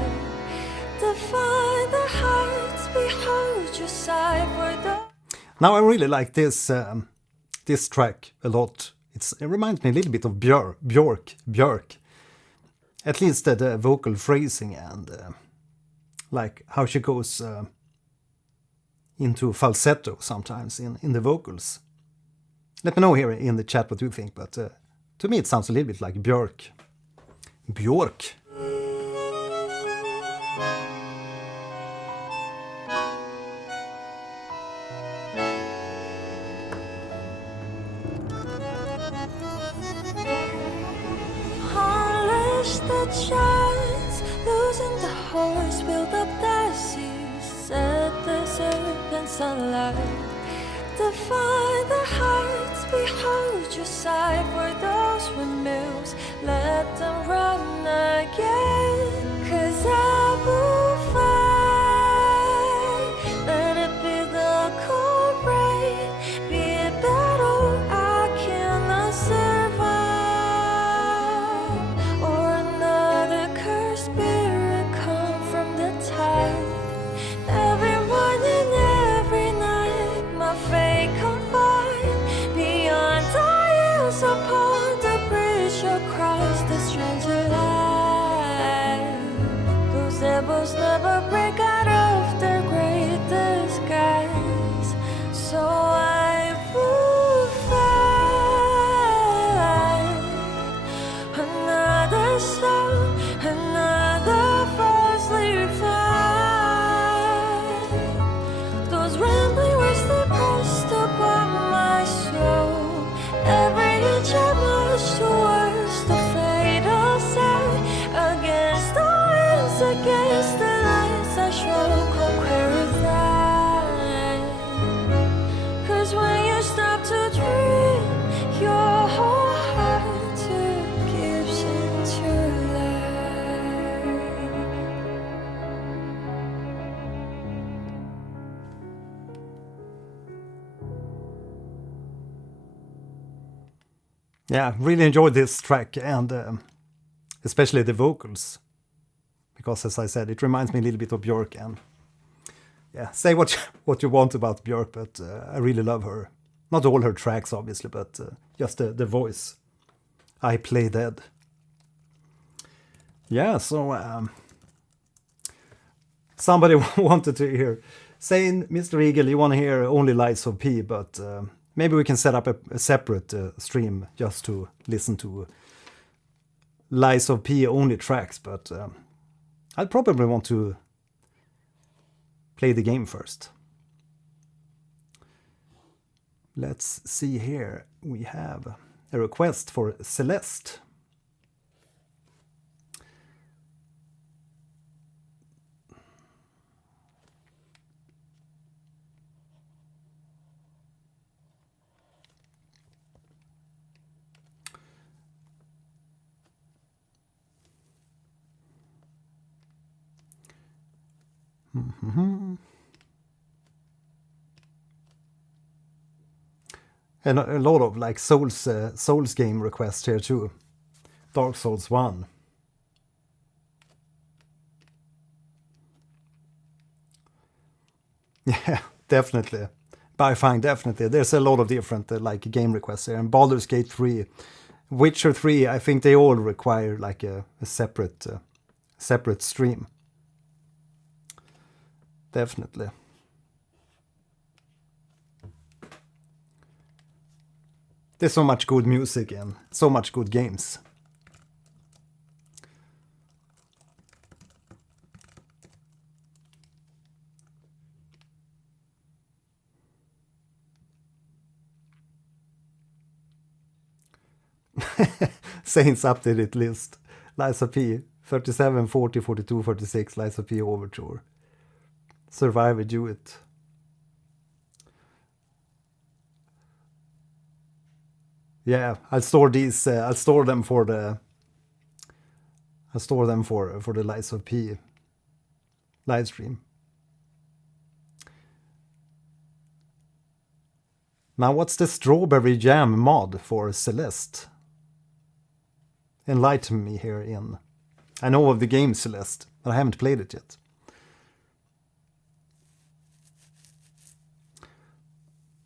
define the heights, behold your sight for the... Now I really like this track a lot. It reminds me a little bit of Björk. At least the vocal phrasing and like how she goes into falsetto sometimes in the vocals. Let me know here in the chat what you think, but to me it sounds a little bit like Björk. Unleash the giants, losing the horse, build up the seas, set the serpents alight, define the heights, behold your sight for those windmills, let them run again, 'cause I will fight, let it be the cold rain, be a battle I cannot survive, or another cursed spirit come from the tide, every morning, every night, my fate confide, beyond our years upon the bridge across the stranger light, those devils never break out of their great disguise, so I will fight, another sound, another falsely fight, those rambling words they pressed upon my soul, every inch I march towards the fatal side, against the winds, against the lights I shall conquer a thine, 'cause when you stop to dream, your whole heart gives into life. Yeah, really enjoyed this track and especially the vocals. Because as I said, it reminds me a little bit of Björk and yeah, say what you want about Björk, but I really love her. Not all her tracks obviously, but just the voice. I Play Dead. Yeah, so somebody wanted to hear, saying, Mr. Eagle, you want to hear only Lies of P, but maybe we can set up a separate stream just to listen to Lies of P only tracks, but I'd probably want to play the game first. Let's see here. We have a request for Celeste. And a lot of like Souls game requests here too. Dark Souls 1. Yeah, definitely. Biofine, definitely. There's a lot of different like game requests here. And Baldur's Gate 3, Witcher 3, I think they all require like a separate stream. Definitely. There's so much good music and so much good games. Saints updated list. Lies of P. 37, 40, 42, 46. Lies of P Overture. Survivor, do it. Yeah, I'll store these. I'll store them for the Lies of P live stream. Now, what's the Strawberry Jam mod for Celeste? Enlighten me here in. I know of the game Celeste, but I haven't played it yet.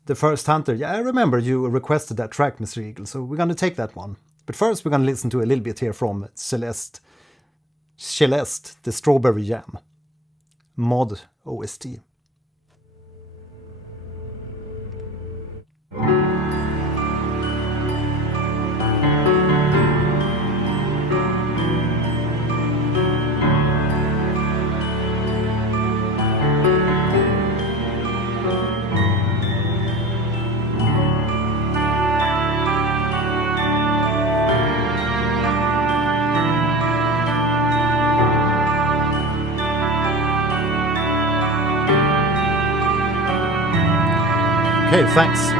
The First Hunter. Yeah, I remember you requested that track, Mr. Eagle, so we're going to take that one. But first we're going to listen to a little bit here from Celeste, the Strawberry Jam mod OST. Okay, thanks.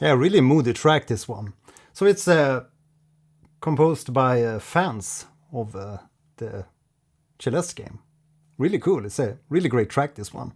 Yeah, really moody track, this one. So it's composed by fans of the Celeste game. Really cool. It's a really great track, this one.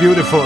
Beautiful.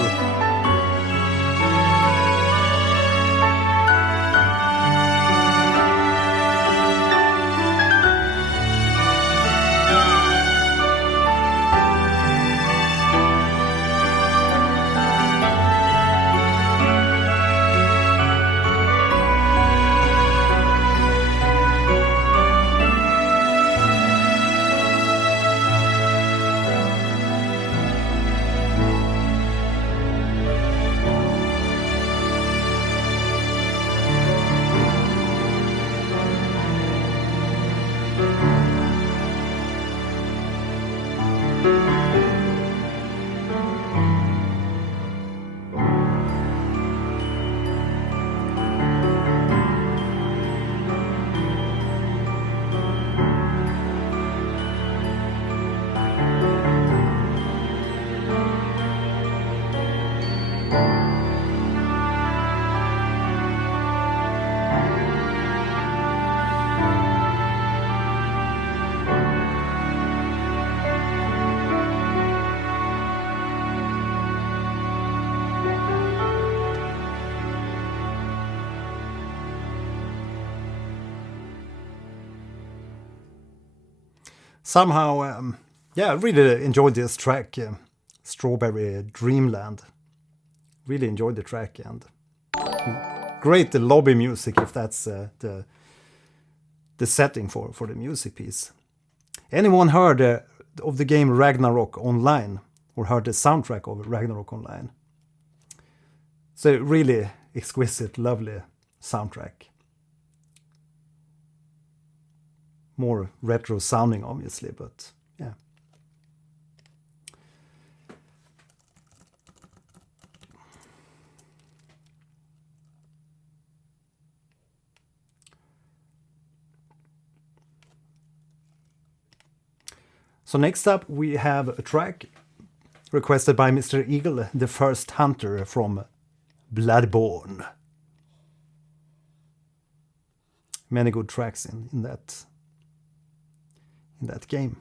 Somehow, yeah, I really enjoyed this track, Strawberry Dreamland. Really enjoyed the track, and great lobby music, if that's the setting for the music piece. Anyone heard of the game Ragnarok Online, or heard the soundtrack of Ragnarok Online? It's a really exquisite, lovely soundtrack. More retro sounding, obviously, but yeah. So next up we have a track requested by Mr. Eagle, the First Hunter from Bloodborne. Many good tracks in that game.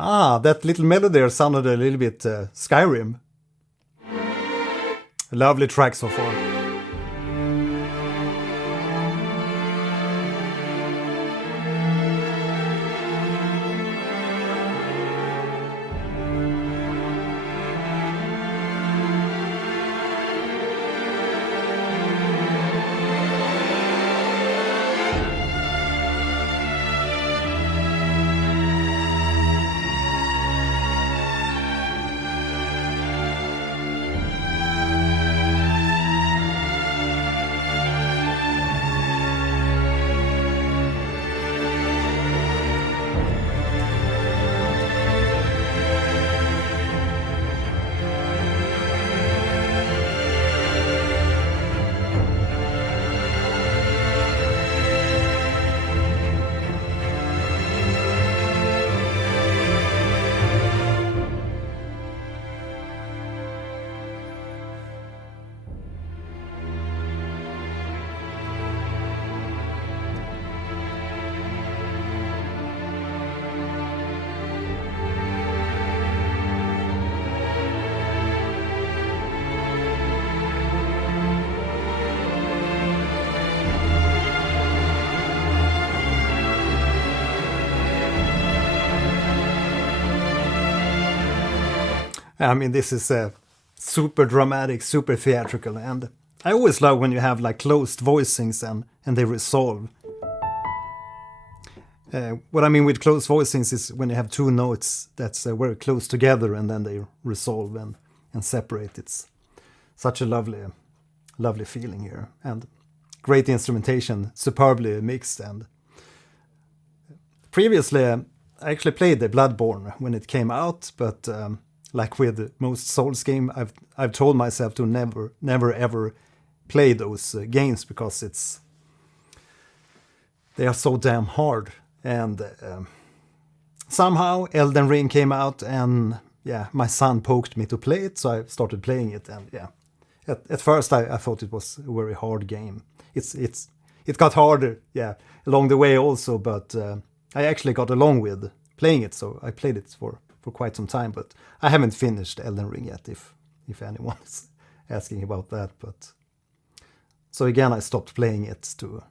Ah, that little melody there sounded a little bit Skyrim. A lovely track so far. I mean, this is super dramatic, super theatrical, and I always love when you have like closed voicings and they resolve. What I mean with closed voicings is when you have two notes that's very close together and then they resolve and separate. It's such a lovely feeling here, and great instrumentation, superbly mixed. And previously, I actually played the Bloodborne when it came out, but like with most Souls game, I've told myself to never ever play those games because they are so damn hard. And somehow Elden Ring came out, and yeah, my son poked me to play it, so I started playing it. And yeah, at first I thought it was a very hard game. It got harder, yeah, along the way also, but I actually got along with playing it, so I played it for quite some time, but I haven't finished Elden Ring yet, if anyone is asking about that. But so again, I stopped playing it to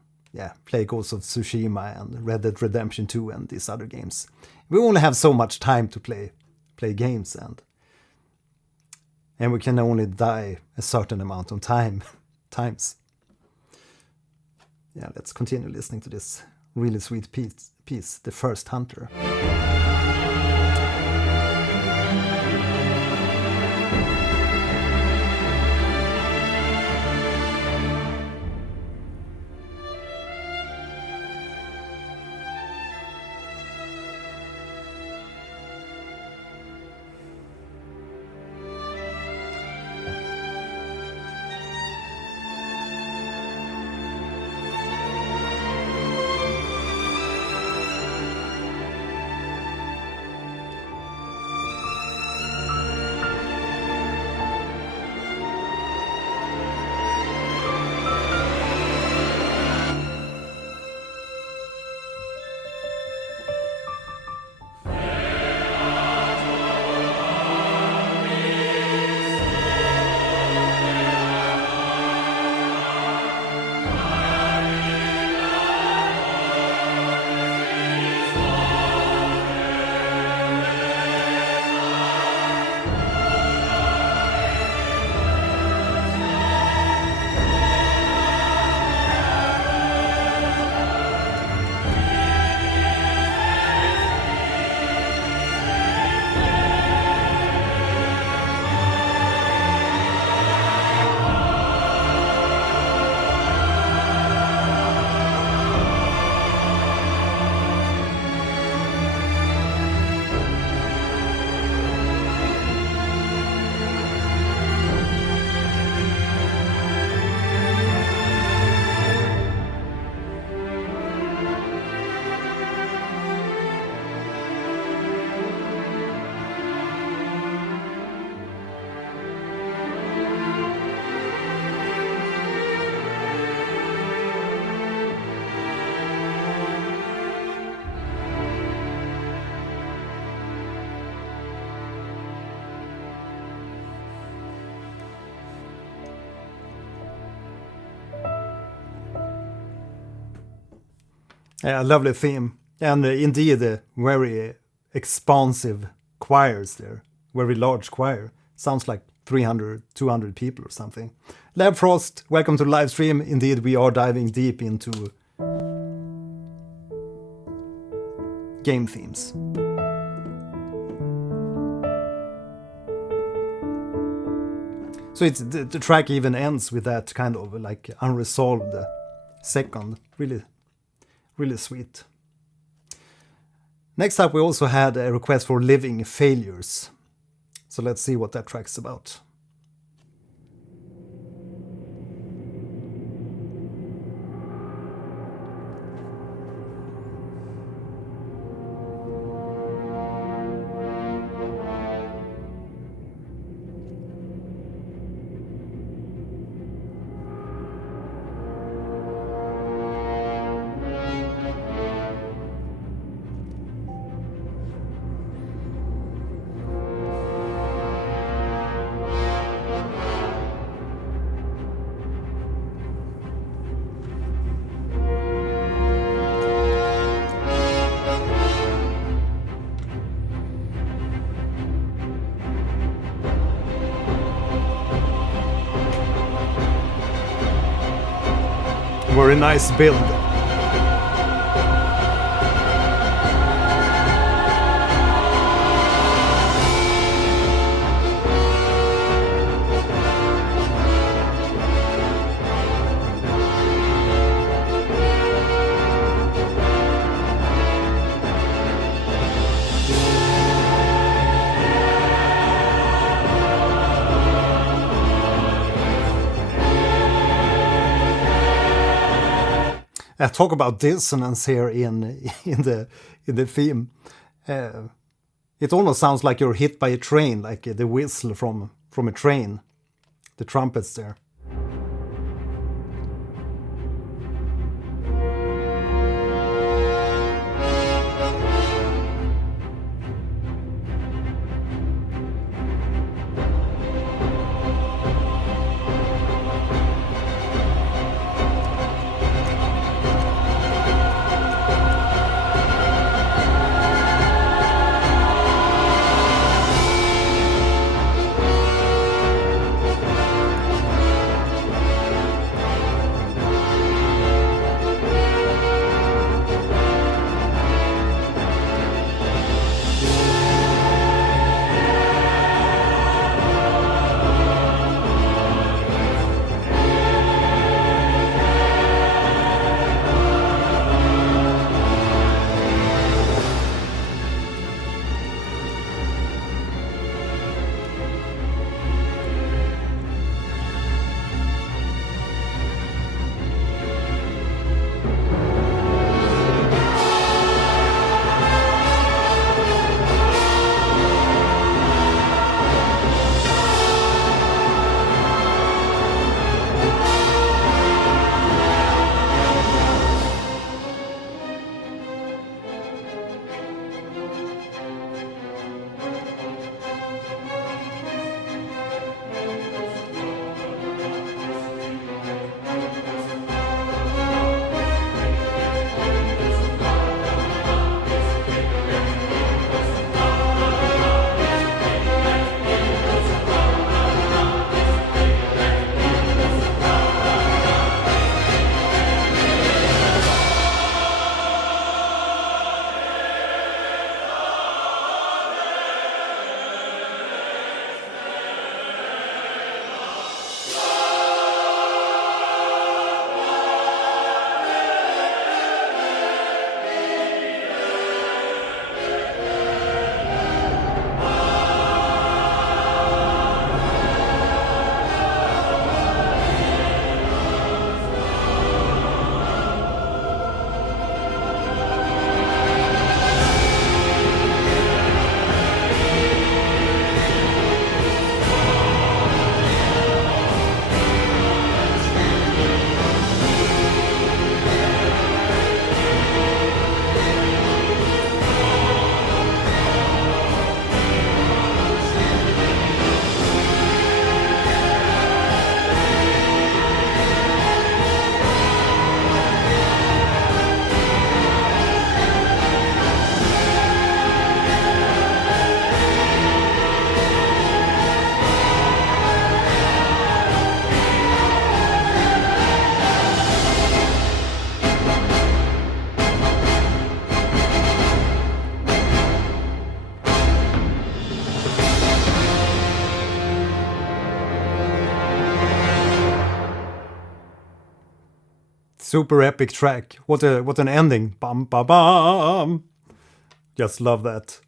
play Ghost of Tsushima and Red Dead Redemption 2 and these other games. We only have so much time to play games, and we can only die a certain amount of times. Yeah, let's continue listening to this really sweet piece, The First Hunter. Yeah, lovely theme. And indeed, very expansive choirs there. Very large choir. Sounds like 300, 200 people or something. Lab Frost, welcome to the live stream. Indeed, we are diving deep into game themes. So it's the track even ends with that kind of like unresolved second. Really, really sweet. Next up, we also had a request for Living Failures. So let's see what that track's about. Very nice build. Talk about dissonance here in the theme. It almost sounds like you're hit by a train, like the whistle from a train. The trumpets there. Super epic track. What an ending. Bum bum bum. Just love that.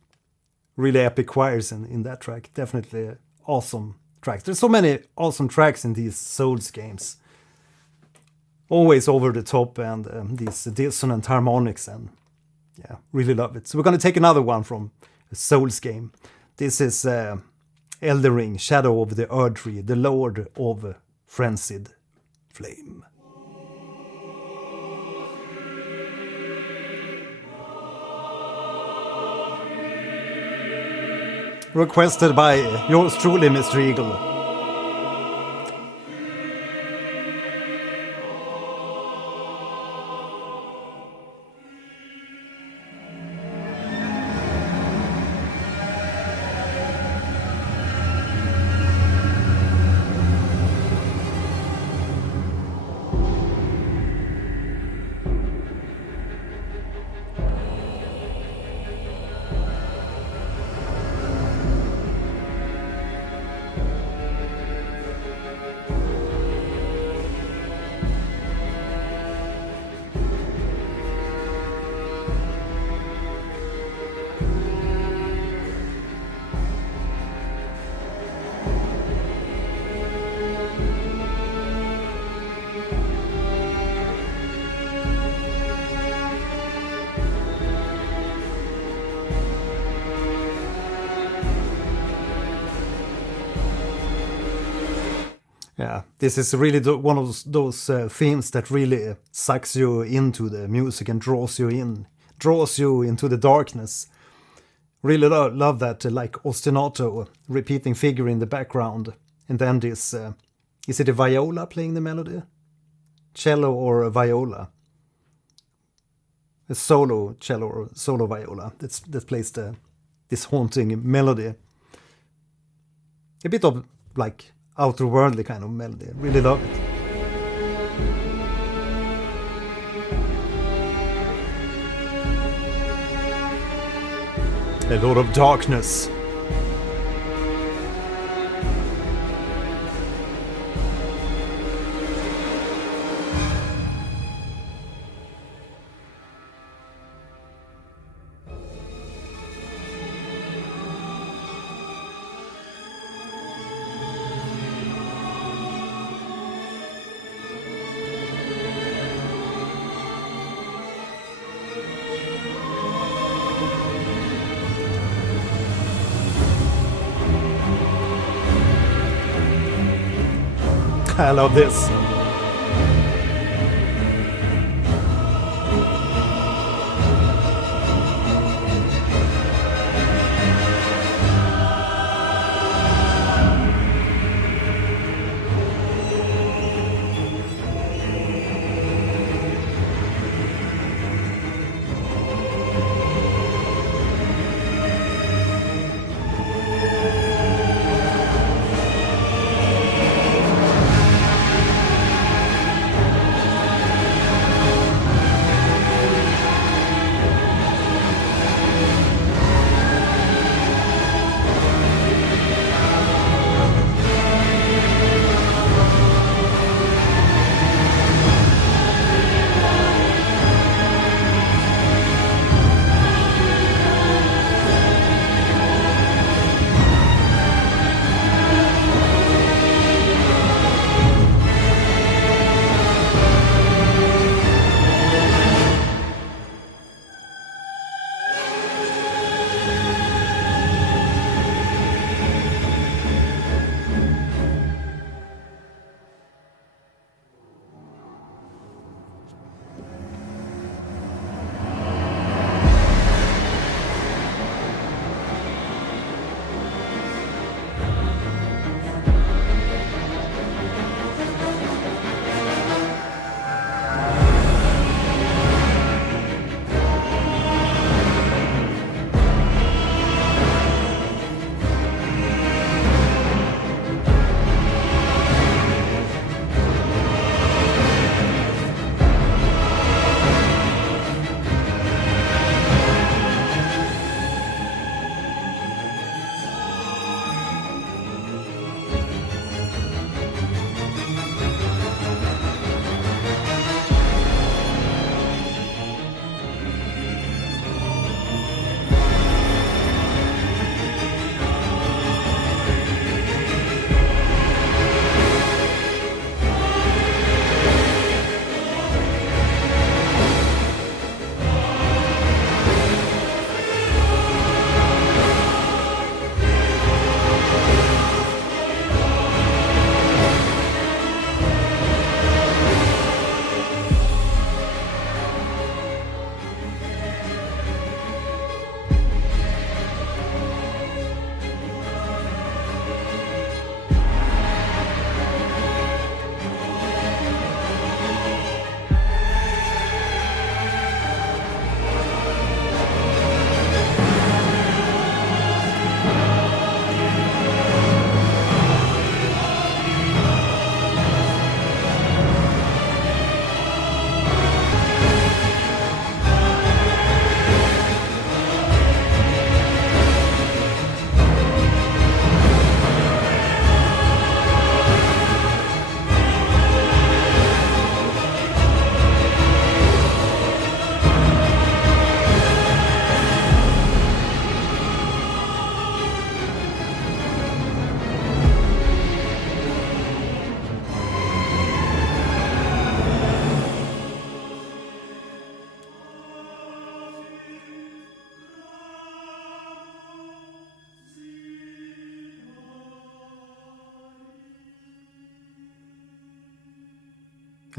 Really epic choirs in that track. Definitely awesome tracks. There's so many awesome tracks in these Souls games. Always over the top and these dissonant harmonics, and yeah, really love it. So we're gonna take another one from a Souls game. This is Elden Ring, Shadow of the Erdtree, the Lord of Frenzied Flame. Requested by yours truly, Mr. Eagle. Yeah, this is really one of those themes that really sucks you into the music and draws you into the darkness. Really love that, like ostinato, repeating figure in the background, and then this, is it a viola playing the melody? Cello or a viola? A solo cello or solo viola that plays this haunting melody. A bit of like outerworldly kind of melody. Really love it. A lot of darkness. I love this.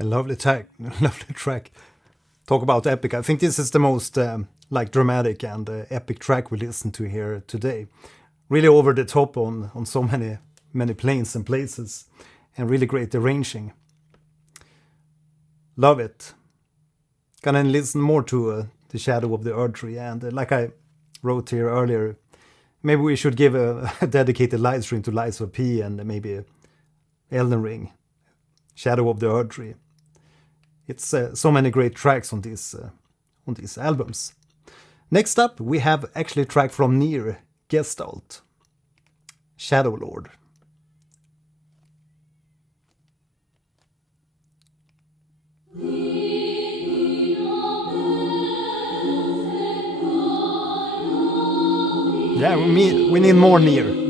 A lovely track. Lovely track. Talk about epic. I think this is the most like dramatic and epic track we listened to here today. Really over the top on so many planes and places, and really great arranging. Love it. Gonna listen more to The Shadow of the Erdtree, and like I wrote here earlier, maybe we should give a dedicated live stream to Lies of P and maybe Elden Ring, Shadow of the Erdtree. It's so many great tracks on these albums. Next up, we have actually a track from Nier, Gestalt, Shadow Lord. Yeah, we need more Nier.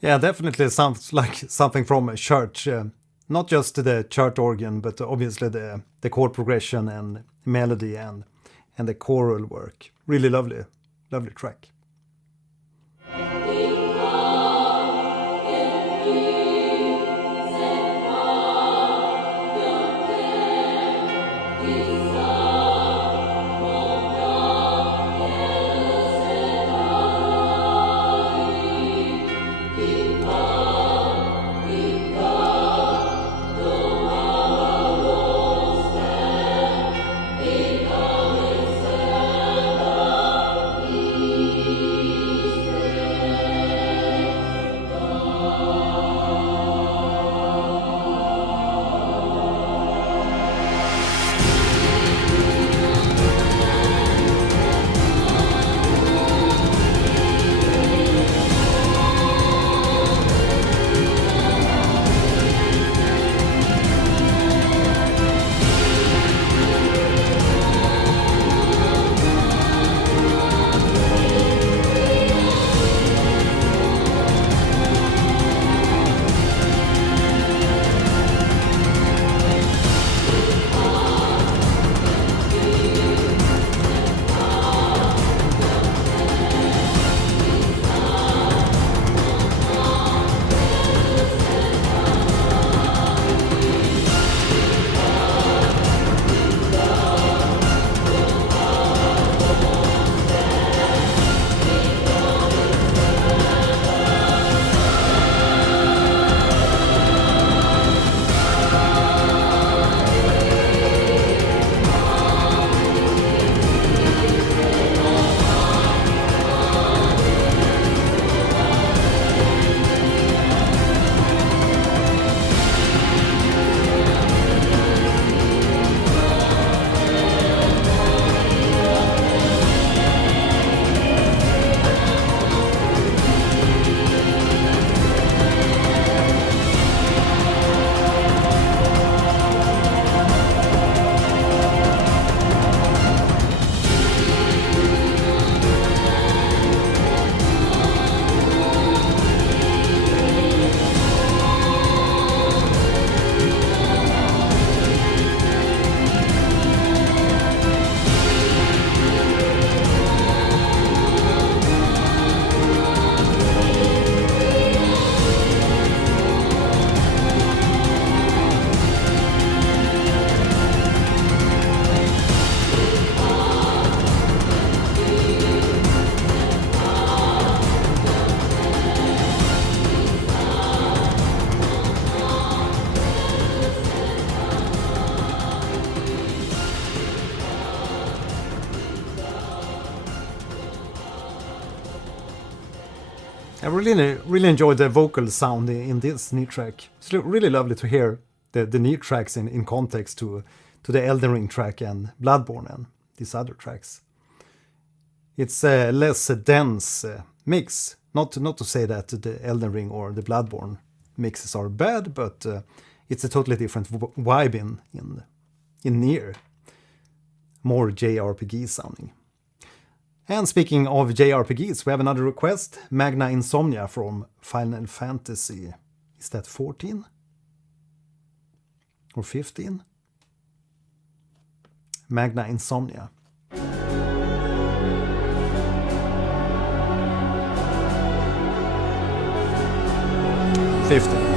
Yeah, definitely sounds like something from a church. Not just the church organ, but obviously the chord progression and melody and the choral work. Really lovely track. I really enjoyed the vocal sound in this knee track. It's really lovely to hear the knee tracks in context to the Elden Ring track and Bloodborne and these other tracks. It's a less dense mix. Not to say that the Elden Ring or the Bloodborne mixes are bad, but it's a totally different vibe in Nier. More JRPG sounding. And speaking of JRPGs, we have another request. Magna Insomnia from Final Fantasy. Is that 14? Or 15? Magna Insomnia. 15.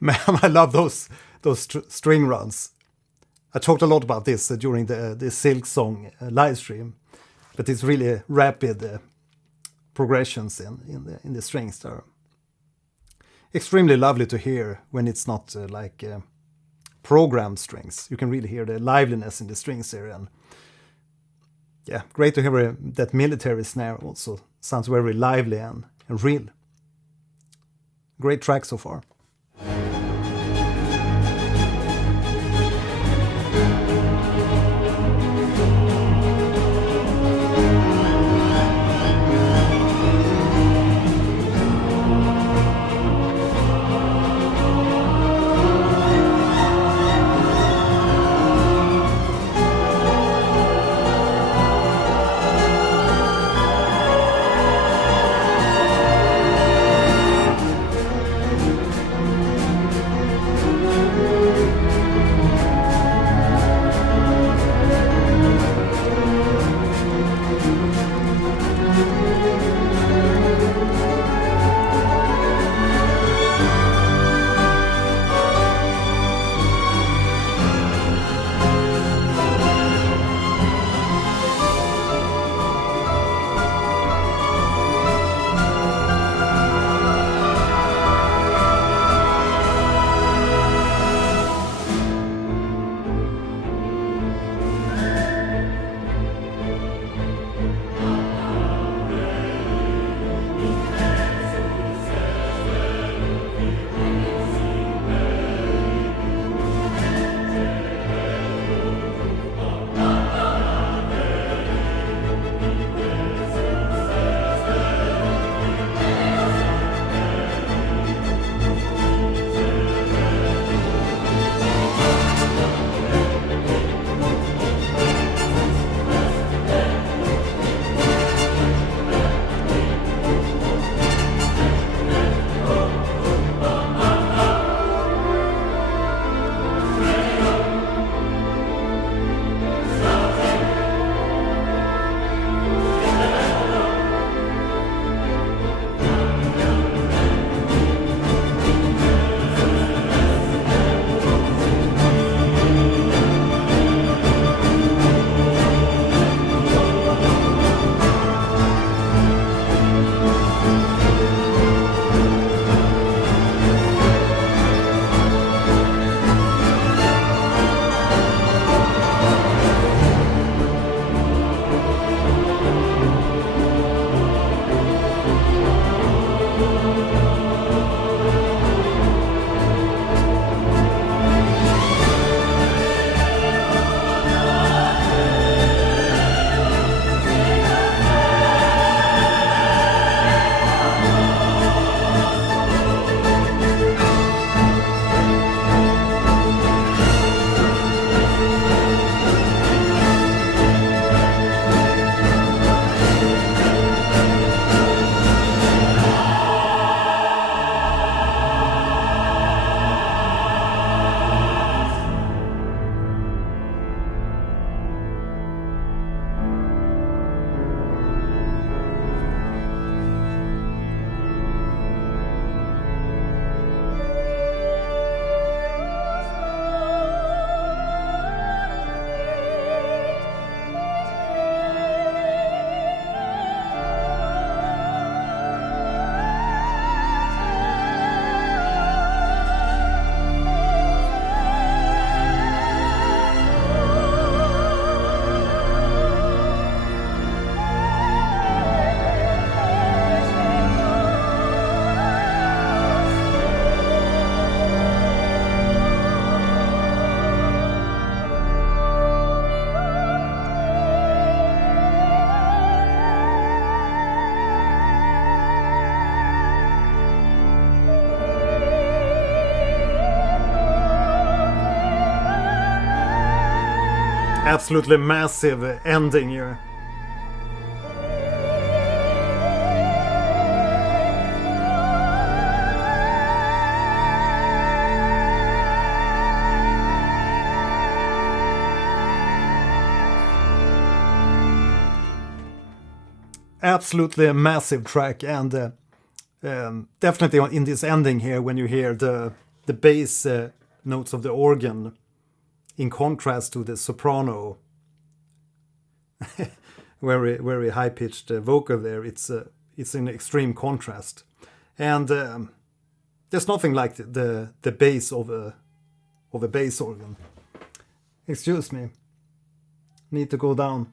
Man, I love those string runs. I talked a lot about this during the Silk Song live stream, but it's really rapid progressions in the strings there. Extremely lovely to hear when it's not like programmed strings. You can really hear the liveliness in the strings here. And yeah, great to hear that military snare also sounds very lively and real. Great track so far. Absolutely massive ending here. Absolutely a massive track, and definitely in this ending here, when you hear the bass notes of the organ in contrast to the soprano, very high pitched vocal there, it's an extreme contrast, and there's nothing like the bass of a bass organ. Excuse me, need to go down.